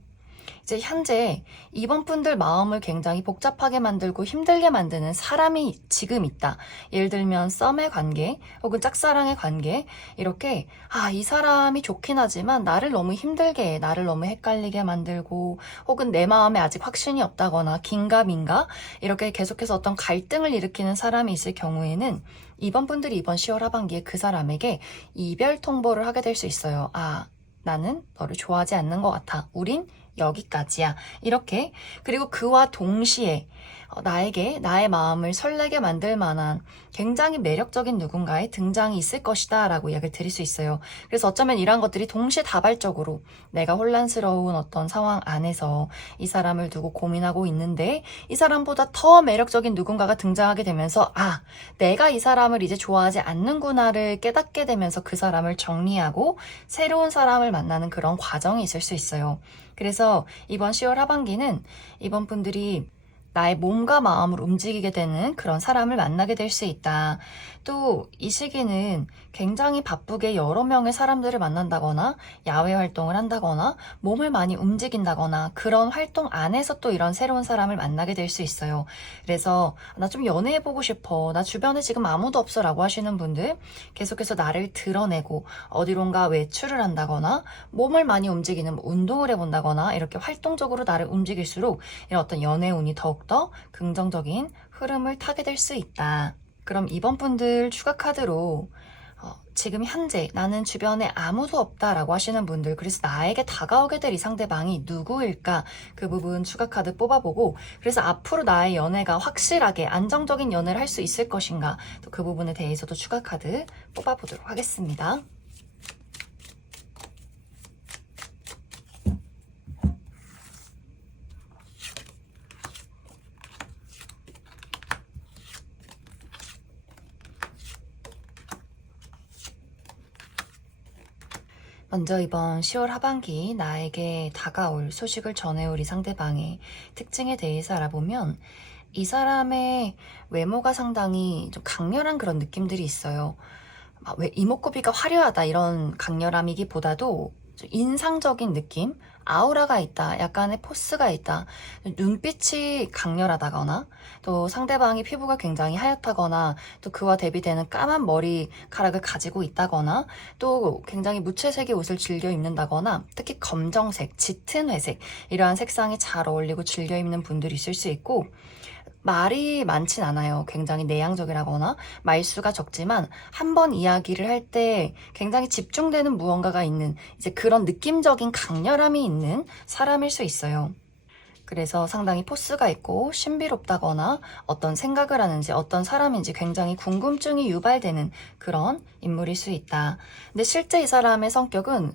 이제 현재 이번 분들 마음을 굉장히 복잡하게 만들고 힘들게 만드는 사람이 지금 있다. 예를 들면 썸의 관계 혹은 짝사랑의 관계 이렇게 이 사람이 좋긴 하지만 나를 너무 힘들게 해. 나를 너무 헷갈리게 만들고 혹은 내 마음에 아직 확신이 없다거나 긴가민가 이렇게 계속해서 어떤 갈등을 일으키는 사람이 있을 경우에는 이번 분들이 이번 10월 하반기에 그 사람에게 이별 통보를 하게 될 수 있어요. 나는 너를 좋아하지 않는 것 같아. 우린 여기까지야. 이렇게 그리고 그와 동시에 나에게 나의 마음을 설레게 만들 만한 굉장히 매력적인 누군가의 등장이 있을 것이다 라고 이야기를 드릴 수 있어요. 그래서 어쩌면 이러한 것들이 동시에 다발적으로 내가 혼란스러운 어떤 상황 안에서 이 사람을 두고 고민하고 있는데 이 사람보다 더 매력적인 누군가가 등장하게 되면서 내가 이 사람을 이제 좋아하지 않는구나를 깨닫게 되면서 그 사람을 정리하고 새로운 사람을 만나는 그런 과정이 있을 수 있어요. 그래서 이번 10월 하반기는 이번 분들이 나의 몸과 마음을 움직이게 되는 그런 사람을 만나게 될 수 있다. 또 이 시기는 굉장히 바쁘게 여러 명의 사람들을 만난다거나 야외 활동을 한다거나 몸을 많이 움직인다거나 그런 활동 안에서 또 이런 새로운 사람을 만나게 될 수 있어요. 그래서 나 좀 연애해보고 싶어. 나 주변에 지금 아무도 없어 라고 하시는 분들 계속해서 나를 드러내고 어디론가 외출을 한다거나 몸을 많이 움직이는 운동을 해본다거나 이렇게 활동적으로 나를 움직일수록 이런 어떤 연애운이 더욱더 긍정적인 흐름을 타게 될 수 있다. 그럼 이번 분들 추가 카드로 지금 현재 나는 주변에 아무도 없다라고 하시는 분들, 그래서 나에게 다가오게 될 이 상대방이 누구일까? 그 부분 추가 카드 뽑아보고, 그래서 앞으로 나의 연애가 확실하게 안정적인 연애를 할 수 있을 것인가? 또 그 부분에 대해서도 추가 카드 뽑아보도록 하겠습니다. 먼저 이번 10월 하반기 나에게 다가올 소식을 전해올 이 상대방의 특징에 대해서 알아보면 이 사람의 외모가 상당히 좀 강렬한 그런 느낌들이 있어요. 왜 이목구비가 화려하다 이런 강렬함이기보다도 좀 인상적인 느낌? 아우라가 있다. 약간의 포스가 있다. 눈빛이 강렬하다거나 또 상대방이 피부가 굉장히 하얗다거나 또 그와 대비되는 까만 머리카락을 가지고 있다거나 또 굉장히 무채색의 옷을 즐겨 입는다거나 특히 검정색, 짙은 회색 이러한 색상이 잘 어울리고 즐겨 입는 분들이 있을 수 있고 말이 많진 않아요. 굉장히 내향적이라거나 말수가 적지만 한 번 이야기를 할 때 굉장히 집중되는 무언가가 있는 이제 그런 느낌적인 강렬함이 있는 사람일 수 있어요. 그래서 상당히 포스가 있고 신비롭다거나 어떤 생각을 하는지 어떤 사람인지 굉장히 궁금증이 유발되는 그런 인물일 수 있다. 근데 실제 이 사람의 성격은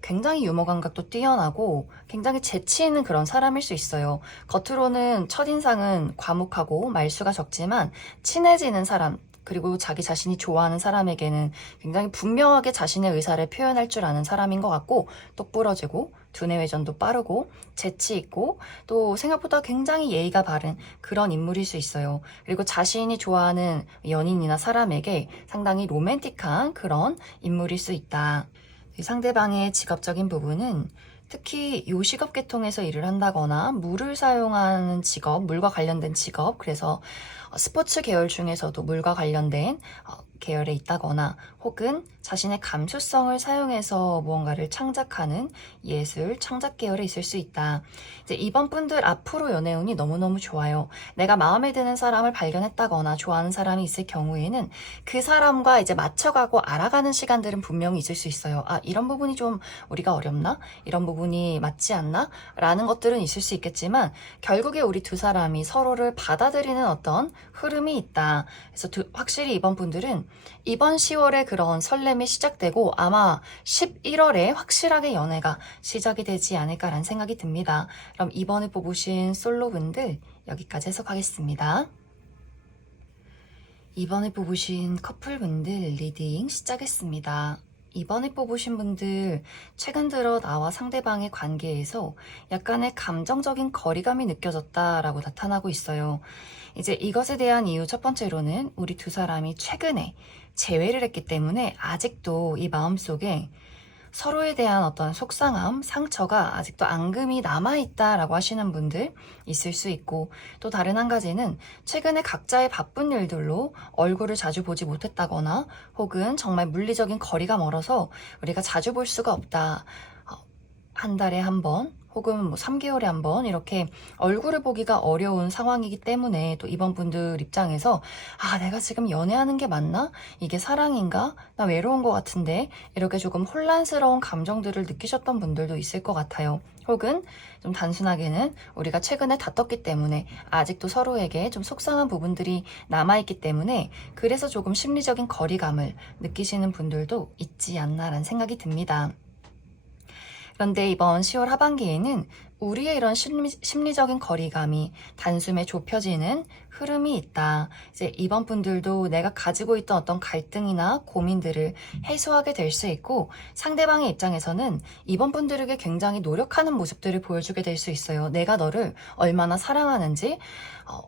굉장히 유머 감각도 뛰어나고 굉장히 재치 있는 그런 사람일 수 있어요. 겉으로는 첫인상은 과묵하고 말수가 적지만 친해지는 사람, 그리고 자기 자신이 좋아하는 사람에게는 굉장히 분명하게 자신의 의사를 표현할 줄 아는 사람인 것 같고 똑부러지고 두뇌 회전도 빠르고 재치 있고 또 생각보다 굉장히 예의가 바른 그런 인물일 수 있어요. 그리고 자신이 좋아하는 연인이나 사람에게 상당히 로맨틱한 그런 인물일 수 있다. 상대방의 직업적인 부분은 특히 요식업 계통에서 일을 한다거나 물을 사용하는 직업, 물과 관련된 직업, 그래서 스포츠 계열 중에서도 물과 관련된 계열에 있다거나 혹은 자신의 감수성을 사용해서 무언가를 창작하는 예술, 창작 계열에 있을 수 있다. 이제 이번 분들 앞으로 연애운이 너무너무 좋아요. 내가 마음에 드는 사람을 발견했다거나 좋아하는 사람이 있을 경우에는 그 사람과 이제 맞춰가고 알아가는 시간들은 분명히 있을 수 있어요. 이런 부분이 좀 우리가 어렵나? 이런 부분이 맞지 않나? 라는 것들은 있을 수 있겠지만 결국에 우리 두 사람이 서로를 받아들이는 어떤 흐름이 있다. 그래서 확실히 이번 분들은 이번 10월에 그런 설렘이 시작되고 아마 11월에 확실하게 연애가 시작이 되지 않을까라는 생각이 듭니다. 그럼 이번에 뽑으신 솔로분들 여기까지 해석하겠습니다. 이번에 뽑으신 커플분들 리딩 시작했습니다. 이번에 뽑으신 분들 최근 들어 나와 상대방의 관계에서 약간의 감정적인 거리감이 느껴졌다라고 나타나고 있어요. 이제 이것에 대한 이유 첫 번째로는 우리 두 사람이 최근에 재회를 했기 때문에 아직도 이 마음속에 서로에 대한 어떤 속상함, 상처가 아직도 앙금이 남아있다라고 하시는 분들 있을 수 있고 또 다른 한 가지는 최근에 각자의 바쁜 일들로 얼굴을 자주 보지 못했다거나 혹은 정말 물리적인 거리가 멀어서 우리가 자주 볼 수가 없다. 한 달에 한 번 혹은 3개월에 한 번 이렇게 얼굴을 보기가 어려운 상황이기 때문에 또 이번 분들 입장에서 내가 지금 연애하는 게 맞나? 이게 사랑인가? 나 외로운 것 같은데 이렇게 조금 혼란스러운 감정들을 느끼셨던 분들도 있을 것 같아요. 혹은 좀 단순하게는 우리가 최근에 다퉜기 때문에 아직도 서로에게 좀 속상한 부분들이 남아있기 때문에 그래서 조금 심리적인 거리감을 느끼시는 분들도 있지 않나라는 생각이 듭니다. 그런데 이번 10월 하반기에는 우리의 이런 심리적인 거리감이 단숨에 좁혀지는 흐름이 있다. 이제 이번 분들도 내가 가지고 있던 어떤 갈등이나 고민들을 해소하게 될 수 있고, 상대방의 입장에서는 이번 분들에게 굉장히 노력하는 모습들을 보여주게 될 수 있어요. 내가 너를 얼마나 사랑하는지,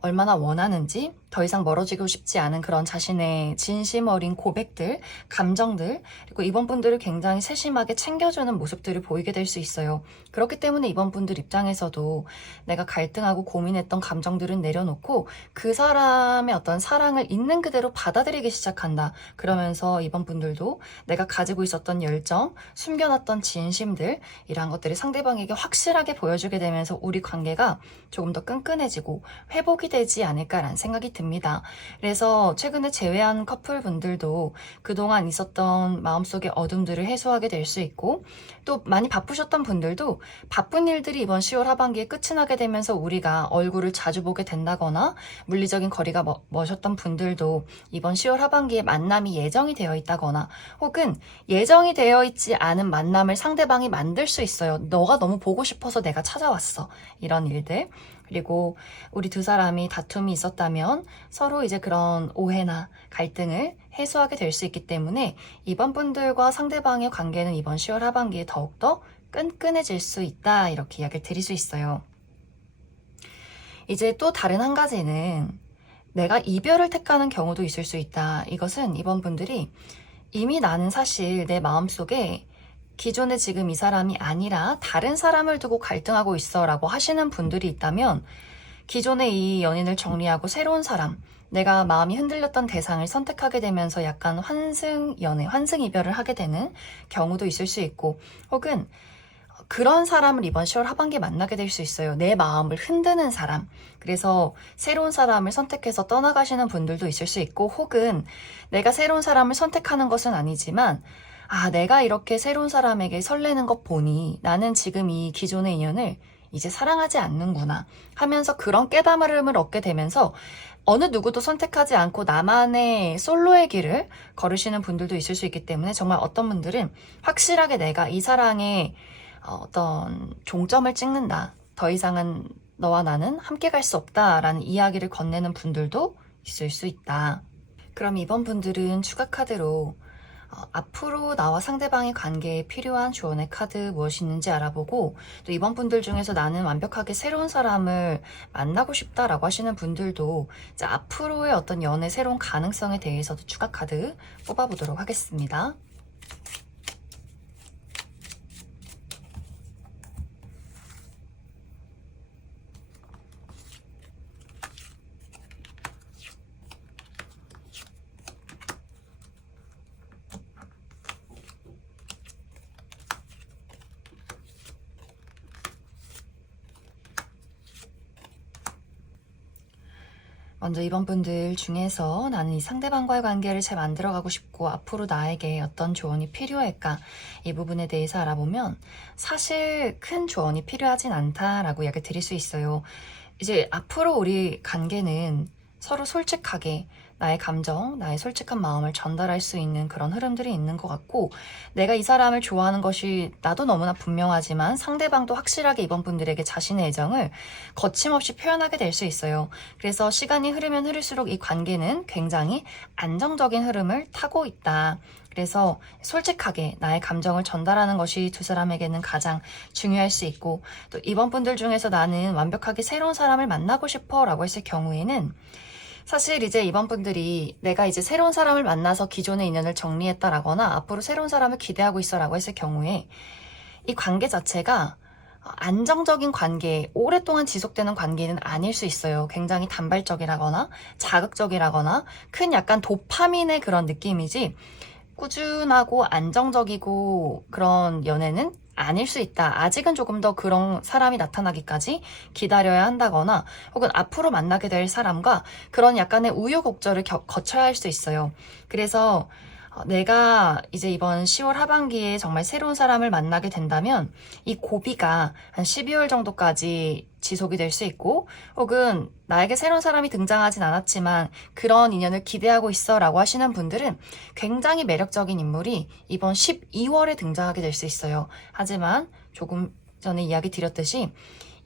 얼마나 원하는지, 더 이상 멀어지고 싶지 않은 그런 자신의 진심 어린 고백들, 감정들, 그리고 이번 분들을 굉장히 세심하게 챙겨주는 모습들을 보이게 될 수 있어요. 그렇기 때문에 이번 분들 입장에서도 내가 갈등하고 고민했던 감정들은 내려놓고 그 사람의 어떤 사랑을 있는 그대로 받아들이기 시작한다. 그러면서 이번 분들도 내가 가지고 있었던 열정, 숨겨놨던 진심들, 이러한 것들을 상대방에게 확실하게 보여주게 되면서 우리 관계가 조금 더 끈끈해지고 회복이 되지 않을까라는 생각이 듭니다. 그래서 최근에 재회한 커플분들도 그동안 있었던 마음속의 어둠들을 해소하게 될 수 있고, 또 많이 바쁘셨던 분들도 바쁜 일들이 이번 10월 하반기에 끝이 나게 되면서 우리가 얼굴을 자주 보게 된다거나, 물리적인 거리가 머셨던 분들도 이번 10월 하반기에 만남이 예정이 되어 있다거나, 혹은 예정이 되어 있지 않은 만남을 상대방이 만들 수 있어요. 너가 너무 보고 싶어서 내가 찾아왔어. 이런 일들. 그리고 우리 두 사람이 다툼이 있었다면 서로 이제 그런 오해나 갈등을 해소하게 될 수 있기 때문에 이번 분들과 상대방의 관계는 이번 10월 하반기에 더욱더 끈끈해질 수 있다, 이렇게 이야기를 드릴 수 있어요. 이제 또 다른 한 가지는 내가 이별을 택하는 경우도 있을 수 있다. 이것은 이번 분들이 이미 나는 사실 내 마음속에 기존에 지금 이 사람이 아니라 다른 사람을 두고 갈등하고 있어 라고 하시는 분들이 있다면, 기존의 이 연인을 정리하고 새로운 사람, 내가 마음이 흔들렸던 대상을 선택하게 되면서 약간 환승 이별을 하게 되는 경우도 있을 수 있고, 혹은 그런 사람을 이번 10월 하반기에 만나게 될 수 있어요. 내 마음을 흔드는 사람. 그래서 새로운 사람을 선택해서 떠나가시는 분들도 있을 수 있고, 혹은 내가 새로운 사람을 선택하는 것은 아니지만, 내가 이렇게 새로운 사람에게 설레는 것 보니 나는 지금 이 기존의 인연을 이제 사랑하지 않는구나 하면서 그런 깨달음을 얻게 되면서 어느 누구도 선택하지 않고 나만의 솔로의 길을 걸으시는 분들도 있을 수 있기 때문에, 정말 어떤 분들은 확실하게 내가 이 사랑에 어떤 종점을 찍는다, 더 이상은 너와 나는 함께 갈 수 없다라는 이야기를 건네는 분들도 있을 수 있다. 그럼 이번 분들은 추가 카드로 앞으로 나와 상대방의 관계에 필요한 조언의 카드 무엇이 있는지 알아보고, 또 이번 분들 중에서 나는 완벽하게 새로운 사람을 만나고 싶다라고 하시는 분들도 이제 앞으로의 어떤 연애 새로운 가능성에 대해서도 추가 카드 뽑아보도록 하겠습니다. 먼저 이번 분들 중에서 나는 이 상대방과의 관계를 잘 만들어가고 싶고 앞으로 나에게 어떤 조언이 필요할까, 이 부분에 대해서 알아보면 사실 큰 조언이 필요하진 않다라고 이야기 드릴 수 있어요. 이제 앞으로 우리 관계는 서로 솔직하게 나의 감정, 나의 솔직한 마음을 전달할 수 있는 그런 흐름들이 있는 것 같고, 내가 이 사람을 좋아하는 것이 나도 너무나 분명하지만 상대방도 확실하게 이번 분들에게 자신의 애정을 거침없이 표현하게 될 수 있어요. 그래서 시간이 흐르면 흐를수록 이 관계는 굉장히 안정적인 흐름을 타고 있다. 그래서 솔직하게 나의 감정을 전달하는 것이 두 사람에게는 가장 중요할 수 있고, 또 이번 분들 중에서 나는 완벽하게 새로운 사람을 만나고 싶어 라고 했을 경우에는, 사실 이제 이번 분들이 내가 이제 새로운 사람을 만나서 기존의 인연을 정리했다라거나 앞으로 새로운 사람을 기대하고 있어 라고 했을 경우에 이 관계 자체가 안정적인 관계, 오랫동안 지속되는 관계는 아닐 수 있어요. 굉장히 단발적이라거나 자극적이라거나 큰 약간 도파민의 그런 느낌이지, 꾸준하고 안정적이고 그런 연애는 아닐 수 있다. 아직은 조금 더 그런 사람이 나타나기까지 기다려야 한다거나, 혹은 앞으로 만나게 될 사람과 그런 약간의 우여곡절을 거쳐야 할 수 있어요. 그래서 내가 이제 이번 10월 하반기에 정말 새로운 사람을 만나게 된다면 이 고비가 한 12월 정도까지 지속이 될 수 있고, 혹은 나에게 새로운 사람이 등장하진 않았지만 그런 인연을 기대하고 있어 라고 하시는 분들은 굉장히 매력적인 인물이 이번 12월에 등장하게 될 수 있어요. 하지만 조금 전에 이야기 드렸듯이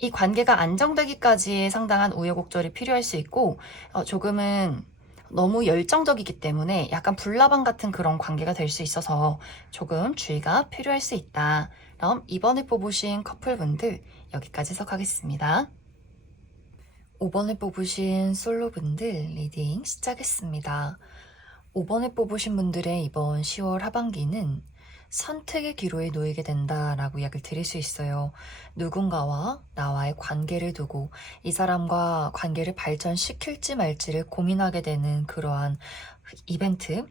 이 관계가 안정되기까지의 상당한 우여곡절이 필요할 수 있고, 조금은 너무 열정적이기 때문에 약간 불나방 같은 그런 관계가 될 수 있어서 조금 주의가 필요할 수 있다. 그럼 이번에 뽑으신 커플분들 여기까지 해석하겠습니다. 5번에 뽑으신 솔로분들 리딩 시작했습니다. 5번에 뽑으신 분들의 이번 10월 하반기는 선택의 기로에 놓이게 된다라고 이야기를 드릴 수 있어요. 누군가와 나와의 관계를 두고 이 사람과 관계를 발전시킬지 말지를 고민하게 되는 그러한 이벤트.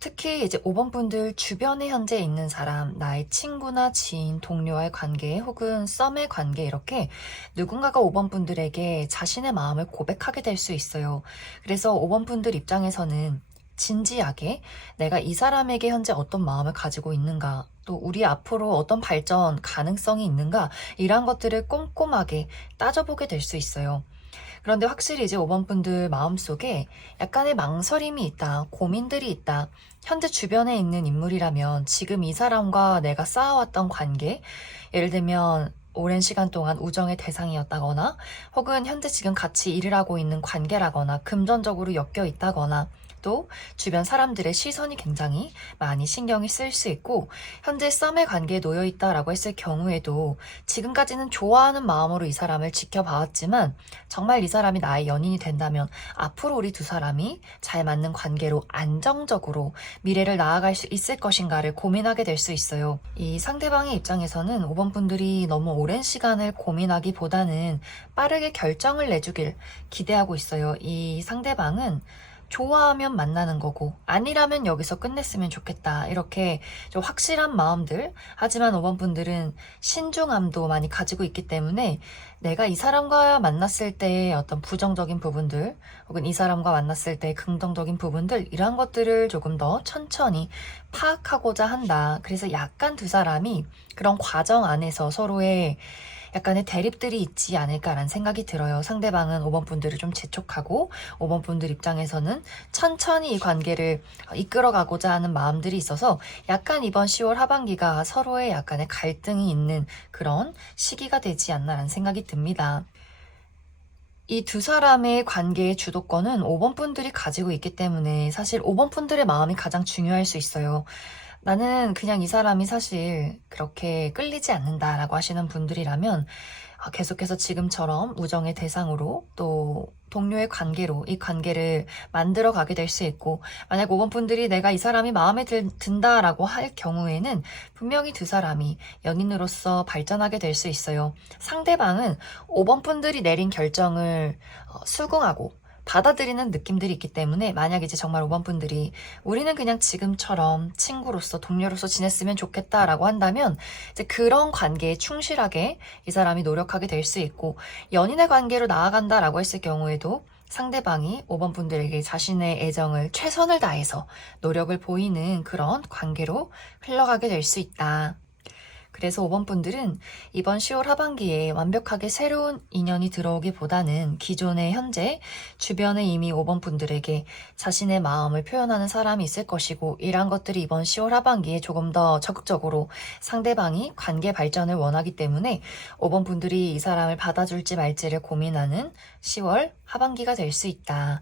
특히 이제 5번 분들 주변에 현재 있는 사람, 나의 친구나 지인, 동료와의 관계 혹은 썸의 관계 이렇게 누군가가 5번 분들에게 자신의 마음을 고백하게 될 수 있어요. 그래서 5번 분들 입장에서는 진지하게 내가 이 사람에게 현재 어떤 마음을 가지고 있는가, 또 우리 앞으로 어떤 발전 가능성이 있는가, 이런 것들을 꼼꼼하게 따져보게 될 수 있어요. 그런데 확실히 이제 5번 분들 마음속에 약간의 망설임이 있다, 고민들이 있다. 현재 주변에 있는 인물이라면 지금 이 사람과 내가 쌓아왔던 관계, 예를 들면 오랜 시간 동안 우정의 대상이었다거나 혹은 현재 지금 같이 일을 하고 있는 관계라거나 금전적으로 엮여 있다거나 또 주변 사람들의 시선이 굉장히 많이 신경이 쓰일 수 있고 현재 썸의 관계에 놓여 있다라고 했을 경우에도 지금까지는 좋아하는 마음으로 이 사람을 지켜봐왔지만 정말 이 사람이 나의 연인이 된다면 앞으로 우리 두 사람이 잘 맞는 관계로 안정적으로 미래를 나아갈 수 있을 것인가를 고민하게 될 수 있어요. 이 상대방의 입장에서는 5번 분들이 너무 오랜 시간을 고민하기보다는 빠르게 결정을 내주길 기대하고 있어요. 이 상대방은 좋아하면 만나는 거고 아니라면 여기서 끝냈으면 좋겠다, 이렇게 좀 확실한 마음들. 하지만 5번 분들은 신중함도 많이 가지고 있기 때문에 내가 이 사람과 만났을 때의 어떤 부정적인 부분들 혹은 이 사람과 만났을 때의 긍정적인 부분들, 이런 것들을 조금 더 천천히 파악하고자 한다. 그래서 약간 두 사람이 그런 과정 안에서 서로의 약간의 대립들이 있지 않을까라는 생각이 들어요. 상대방은 5번 분들을 좀 재촉하고 5번 분들 입장에서는 천천히 이 관계를 이끌어가고자 하는 마음들이 있어서 약간 이번 10월 하반기가 서로의 약간의 갈등이 있는 그런 시기가 되지 않나라는 생각이 듭니다. 이 두 사람의 관계의 주도권은 5번 분들이 가지고 있기 때문에 사실 5번 분들의 마음이 가장 중요할 수 있어요. 나는 그냥 이 사람이 사실 그렇게 끌리지 않는다라고 하시는 분들이라면 계속해서 지금처럼 우정의 대상으로 또 동료의 관계로 이 관계를 만들어 가게 될 수 있고, 만약 5번 분들이 내가 이 사람이 마음에 든다라고 할 경우에는 분명히 두 사람이 연인으로서 발전하게 될 수 있어요. 상대방은 5번 분들이 내린 결정을 수긍하고 받아들이는 느낌들이 있기 때문에 만약 이제 정말 5번 분들이 우리는 그냥 지금처럼 친구로서 동료로서 지냈으면 좋겠다라고 한다면 이제 그런 관계에 충실하게 이 사람이 노력하게 될 수 있고, 연인의 관계로 나아간다라고 했을 경우에도 상대방이 5번 분들에게 자신의 애정을 최선을 다해서 노력을 보이는 그런 관계로 흘러가게 될 수 있다. 그래서 5번 분들은 이번 10월 하반기에 완벽하게 새로운 인연이 들어오기보다는 기존의 현재 주변에 이미 5번 분들에게 자신의 마음을 표현하는 사람이 있을 것이고, 이러한 것들이 이번 10월 하반기에 조금 더 적극적으로 상대방이 관계 발전을 원하기 때문에 5번 분들이 이 사람을 받아줄지 말지를 고민하는 10월 하반기가 될 수 있다.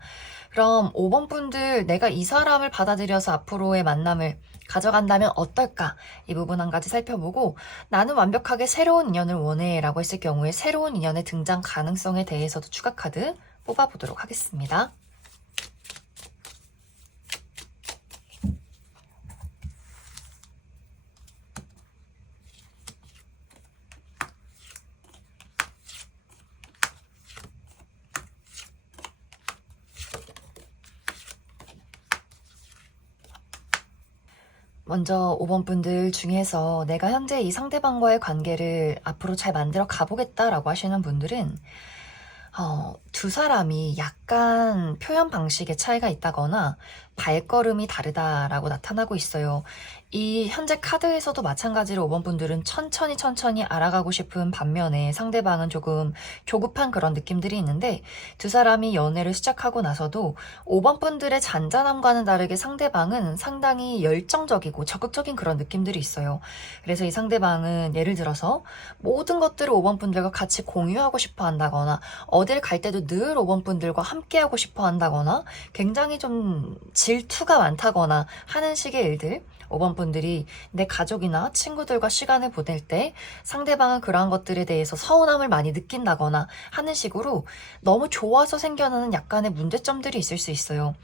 그럼 5번 분들, 내가 이 사람을 받아들여서 앞으로의 만남을 가져간다면 어떨까? 이 부분 한 가지 살펴보고, 나는 완벽하게 새로운 인연을 원해 라고 했을 경우에 새로운 인연의 등장 가능성에 대해서도 추가 카드 뽑아보도록 하겠습니다. 먼저 5번 분들 중에서 내가 현재 이 상대방과의 관계를 앞으로 잘 만들어 가보겠다라고 하시는 분들은 두 사람이 약간 표현 방식의 차이가 있다거나 발걸음이 다르다라고 나타나고 있어요. 이 현재 카드에서도 마찬가지로 5번 분들은 천천히 알아가고 싶은 반면에 상대방은 조금 조급한 그런 느낌들이 있는데, 두 사람이 연애를 시작하고 나서도 5번 분들의 잔잔함과는 다르게 상대방은 상당히 열정적이고 적극적인 그런 느낌들이 있어요. 그래서 이 상대방은 예를 들어서 모든 것들을 5번 분들과 같이 공유하고 싶어 한다거나, 어딜 갈 때도 늘 5번 분들과 함께 하고 싶어 한다거나, 굉장히 좀 질투가 많다거나 하는 식의 일들, 5번 분들이 내 가족이나 친구들과 시간을 보낼 때 상대방은 그러한 것들에 대해서 서운함을 많이 느낀다거나 하는 식으로 너무 좋아서 생겨나는 약간의 문제점들이 있을 수 있어요.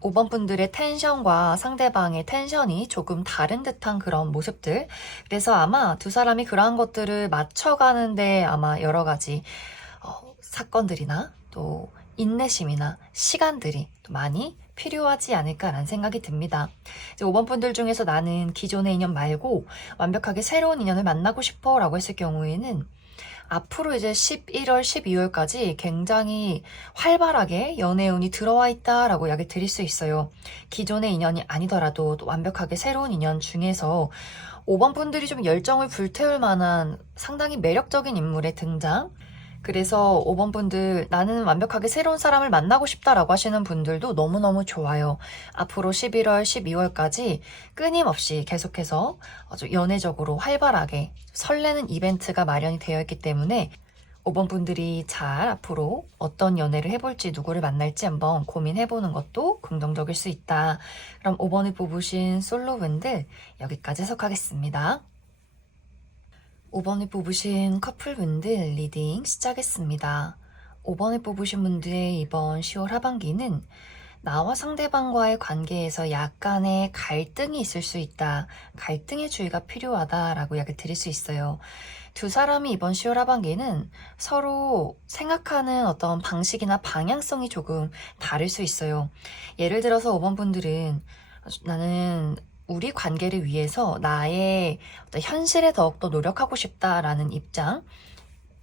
5번 분들의 텐션과 상대방의 텐션이 조금 다른 듯한 그런 모습들. 그래서 아마 두 사람이 그러한 것들을 맞춰가는데 아마 여러 가지 사건들이나 또 인내심이나 시간들이 또 많이 필요하지 않을까라는 생각이 듭니다. 이제 5번 분들 중에서 나는 기존의 인연 말고 완벽하게 새로운 인연을 만나고 싶어 라고 했을 경우에는 앞으로 이제 11월, 12월까지 굉장히 활발하게 연애운이 들어와 있다라고 이야기 드릴 수 있어요. 기존의 인연이 아니더라도 또 완벽하게 새로운 인연 중에서 5번 분들이 좀 열정을 불태울 만한 상당히 매력적인 인물의 등장. 그래서 5번 분들, 나는 완벽하게 새로운 사람을 만나고 싶다라고 하시는 분들도 너무너무 좋아요. 앞으로 11월, 12월까지 끊임없이 계속해서 아주 연애적으로 활발하게 설레는 이벤트가 마련이 되어 있기 때문에 5번 분들이 잘 앞으로 어떤 연애를 해볼지, 누구를 만날지 한번 고민해보는 것도 긍정적일 수 있다. 그럼 5번을 뽑으신 솔로분들 여기까지 해석하겠습니다. 5번을 뽑으신 커플분들 리딩 시작했습니다. 5번을 뽑으신 분들의 이번 10월 하반기는 나와 상대방과의 관계에서 약간의 갈등이 있을 수 있다. 갈등의 주의가 필요하다라고 이야기를 드릴 수 있어요. 두 사람이 이번 10월 하반기는 서로 생각하는 어떤 방식이나 방향성이 조금 다를 수 있어요. 예를 들어서 5번 분들은 나는 우리 관계를 위해서 나의 어떤 현실에 더욱더 노력하고 싶다라는 입장,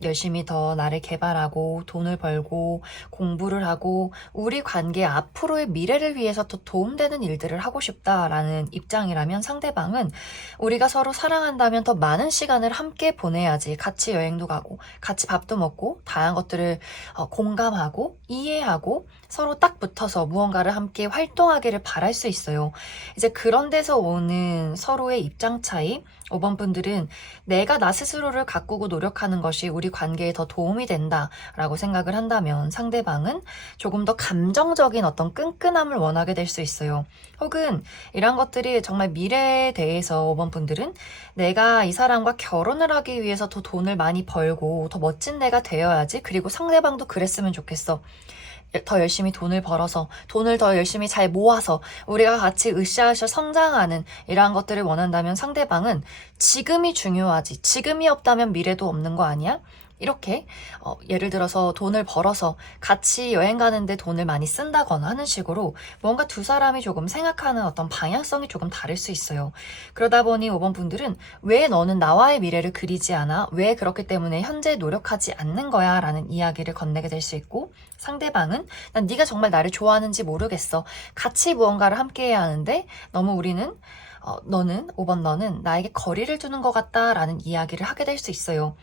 열심히 더 나를 개발하고 돈을 벌고 공부를 하고 우리 관계 앞으로의 미래를 위해서 더 도움되는 일들을 하고 싶다라는 입장이라면, 상대방은 우리가 서로 사랑한다면 더 많은 시간을 함께 보내야지, 같이 여행도 가고 같이 밥도 먹고 다양한 것들을 공감하고 이해하고 서로 딱 붙어서 무언가를 함께 활동하기를 바랄 수 있어요. 이제 그런 데서 오는 서로의 입장 차이, 5번 분들은 내가 나 스스로를 가꾸고 노력하는 것이 우리 관계에 더 도움이 된다라고 생각을 한다면, 상대방은 조금 더 감정적인 어떤 끈끈함을 원하게 될 수 있어요. 혹은 이런 것들이 정말 미래에 대해서 5번 분들은 내가 이 사람과 결혼을 하기 위해서 더 돈을 많이 벌고 더 멋진 내가 되어야지, 그리고 상대방도 그랬으면 좋겠어, 더 열심히 돈을 벌어서 돈을 더 열심히 잘 모아서 우리가 같이 으쌰으쌰 성장하는 이러한 것들을 원한다면, 상대방은 지금이 중요하지, 지금이 없다면 미래도 없는 거 아니야? 이렇게 예를 들어서 돈을 벌어서 같이 여행 가는데 돈을 많이 쓴다거나 하는 식으로 뭔가 두 사람이 조금 생각하는 어떤 방향성이 조금 다를 수 있어요. 그러다 보니 5번 분들은 왜 너는 나와의 미래를 그리지 않아? 왜 그렇기 때문에 현재 노력하지 않는 거야? 라는 이야기를 건네게 될 수 있고, 상대방은 난 네가 정말 나를 좋아하는지 모르겠어, 같이 무언가를 함께 해야 하는데 너무 우리는 너는 5번 너는 나에게 거리를 두는 것 같다라는 이야기를 하게 될 수 있어요.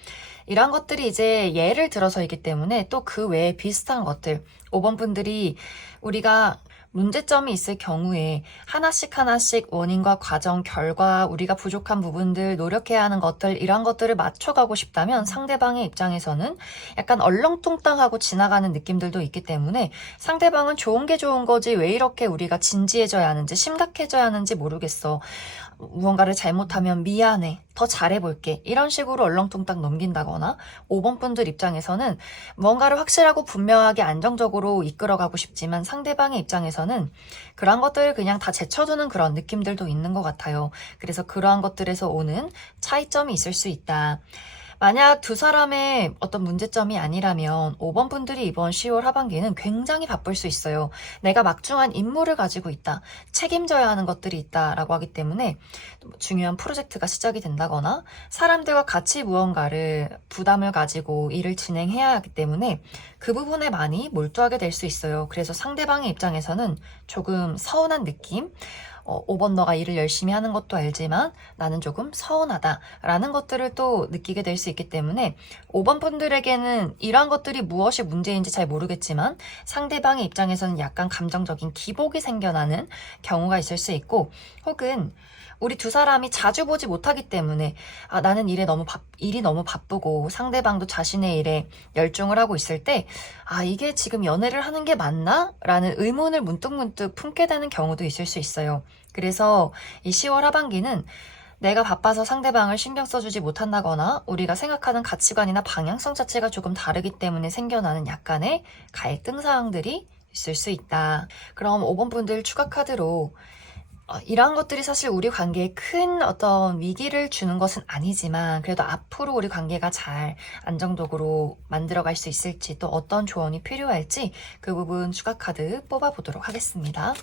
이런 것들이 이제 예를 들어서이기 때문에 또 그 외에 비슷한 것들, 5번 분들이 우리가 문제점이 있을 경우에 하나씩 원인과 과정, 결과, 우리가 부족한 부분들, 노력해야 하는 것들, 이런 것들을 맞춰가고 싶다면, 상대방의 입장에서는 약간 얼렁뚱땅하고 지나가는 느낌들도 있기 때문에 상대방은 좋은 게 좋은 거지 왜 이렇게 우리가 진지해져야 하는지, 심각해져야 하는지 모르겠어, 무언가를 잘못하면 미안해, 더 잘해볼게, 이런 식으로 얼렁뚱땅 넘긴다거나, 5번 분들 입장에서는 뭔가를 확실하고 분명하게 안정적으로 이끌어가고 싶지만 상대방의 입장에서는 그러한 것들을 그냥 다 제쳐두는 그런 느낌들도 있는 것 같아요. 그래서 그러한 것들에서 오는 차이점이 있을 수 있다. 만약 두 사람의 어떤 문제점이 아니라면 5번 분들이 이번 10월 하반기는 굉장히 바쁠 수 있어요. 내가 막중한 임무를 가지고 있다, 책임져야 하는 것들이 있다라고 하기 때문에 중요한 프로젝트가 시작이 된다거나 사람들과 같이 무언가를 부담을 가지고 일을 진행해야 하기 때문에 그 부분에 많이 몰두하게 될 수 있어요. 그래서 상대방의 입장에서는 조금 서운한 느낌? 5번 너가 일을 열심히 하는 것도 알지만 나는 조금 서운하다라는 것들을 또 느끼게 될 수 있기 때문에 5번 분들에게는 이러한 것들이 무엇이 문제인지 잘 모르겠지만 상대방의 입장에서는 약간 감정적인 기복이 생겨나는 경우가 있을 수 있고, 혹은 우리 두 사람이 자주 보지 못하기 때문에 나는 일이 너무 바쁘고 상대방도 자신의 일에 열중을 하고 있을 때 이게 지금 연애를 하는 게 맞나? 라는 의문을 문득문득 품게 되는 경우도 있을 수 있어요. 그래서 이 10월 하반기는 내가 바빠서 상대방을 신경 써주지 못한다거나 우리가 생각하는 가치관이나 방향성 자체가 조금 다르기 때문에 생겨나는 약간의 갈등 사항들이 있을 수 있다. 그럼 5번 분들 추가 카드로 이러한 것들이 사실 우리 관계에 큰 어떤 위기를 주는 것은 아니지만 그래도 앞으로 우리 관계가 잘 안정적으로 만들어갈 수 있을지, 또 어떤 조언이 필요할지 그 부분 추가 카드 뽑아보도록 하겠습니다.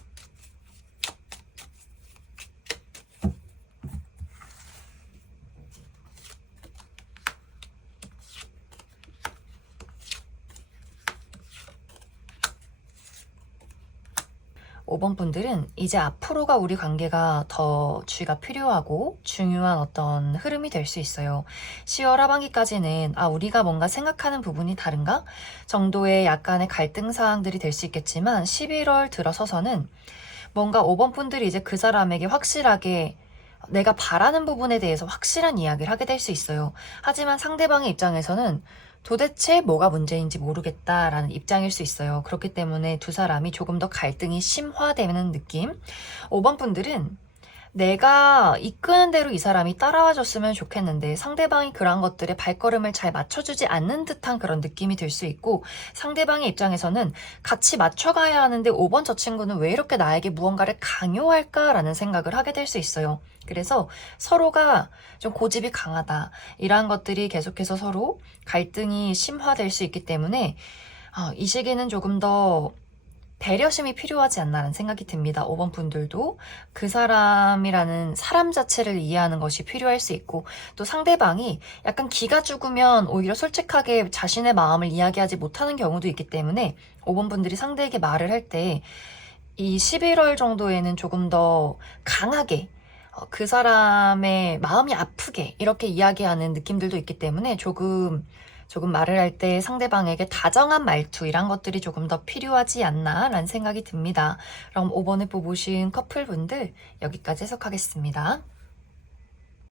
5번 분들은 이제 앞으로가 우리 관계가 더 주의가 필요하고 중요한 어떤 흐름이 될 수 있어요. 10월 하반기까지는 우리가 뭔가 생각하는 부분이 다른가? 정도의 약간의 갈등 사항들이 될 수 있겠지만 11월 들어서서는 뭔가 5번 분들이 이제 그 사람에게 확실하게 내가 바라는 부분에 대해서 확실한 이야기를 하게 될 수 있어요. 하지만 상대방의 입장에서는 도대체 뭐가 문제인지 모르겠다라는 입장일 수 있어요. 그렇기 때문에 두 사람이 조금 더 갈등이 심화되는 느낌. 5번 분들은 내가 이끄는 대로 이 사람이 따라와 줬으면 좋겠는데 상대방이 그런 것들에 발걸음을 잘 맞춰주지 않는 듯한 그런 느낌이 들 수 있고, 상대방의 입장에서는 같이 맞춰가야 하는데 5번 저 친구는 왜 이렇게 나에게 무언가를 강요할까라는 생각을 하게 될 수 있어요. 그래서 서로가 좀 고집이 강하다, 이러한 것들이 계속해서 서로 갈등이 심화될 수 있기 때문에 이 시기는 조금 더 배려심이 필요하지 않나라는 생각이 듭니다. 5번 분들도 그 사람이라는 사람 자체를 이해하는 것이 필요할 수 있고, 또 상대방이 약간 기가 죽으면 오히려 솔직하게 자신의 마음을 이야기하지 못하는 경우도 있기 때문에 5번 분들이 상대에게 말을 할 때 이 11월 정도에는 조금 더 강하게 그 사람의 마음이 아프게 이렇게 이야기하는 느낌들도 있기 때문에 조금 말을 할 때 상대방에게 다정한 말투, 이런 것들이 조금 더 필요하지 않나 라는 생각이 듭니다. 그럼 5번을 뽑으신 커플분들 여기까지 해석하겠습니다.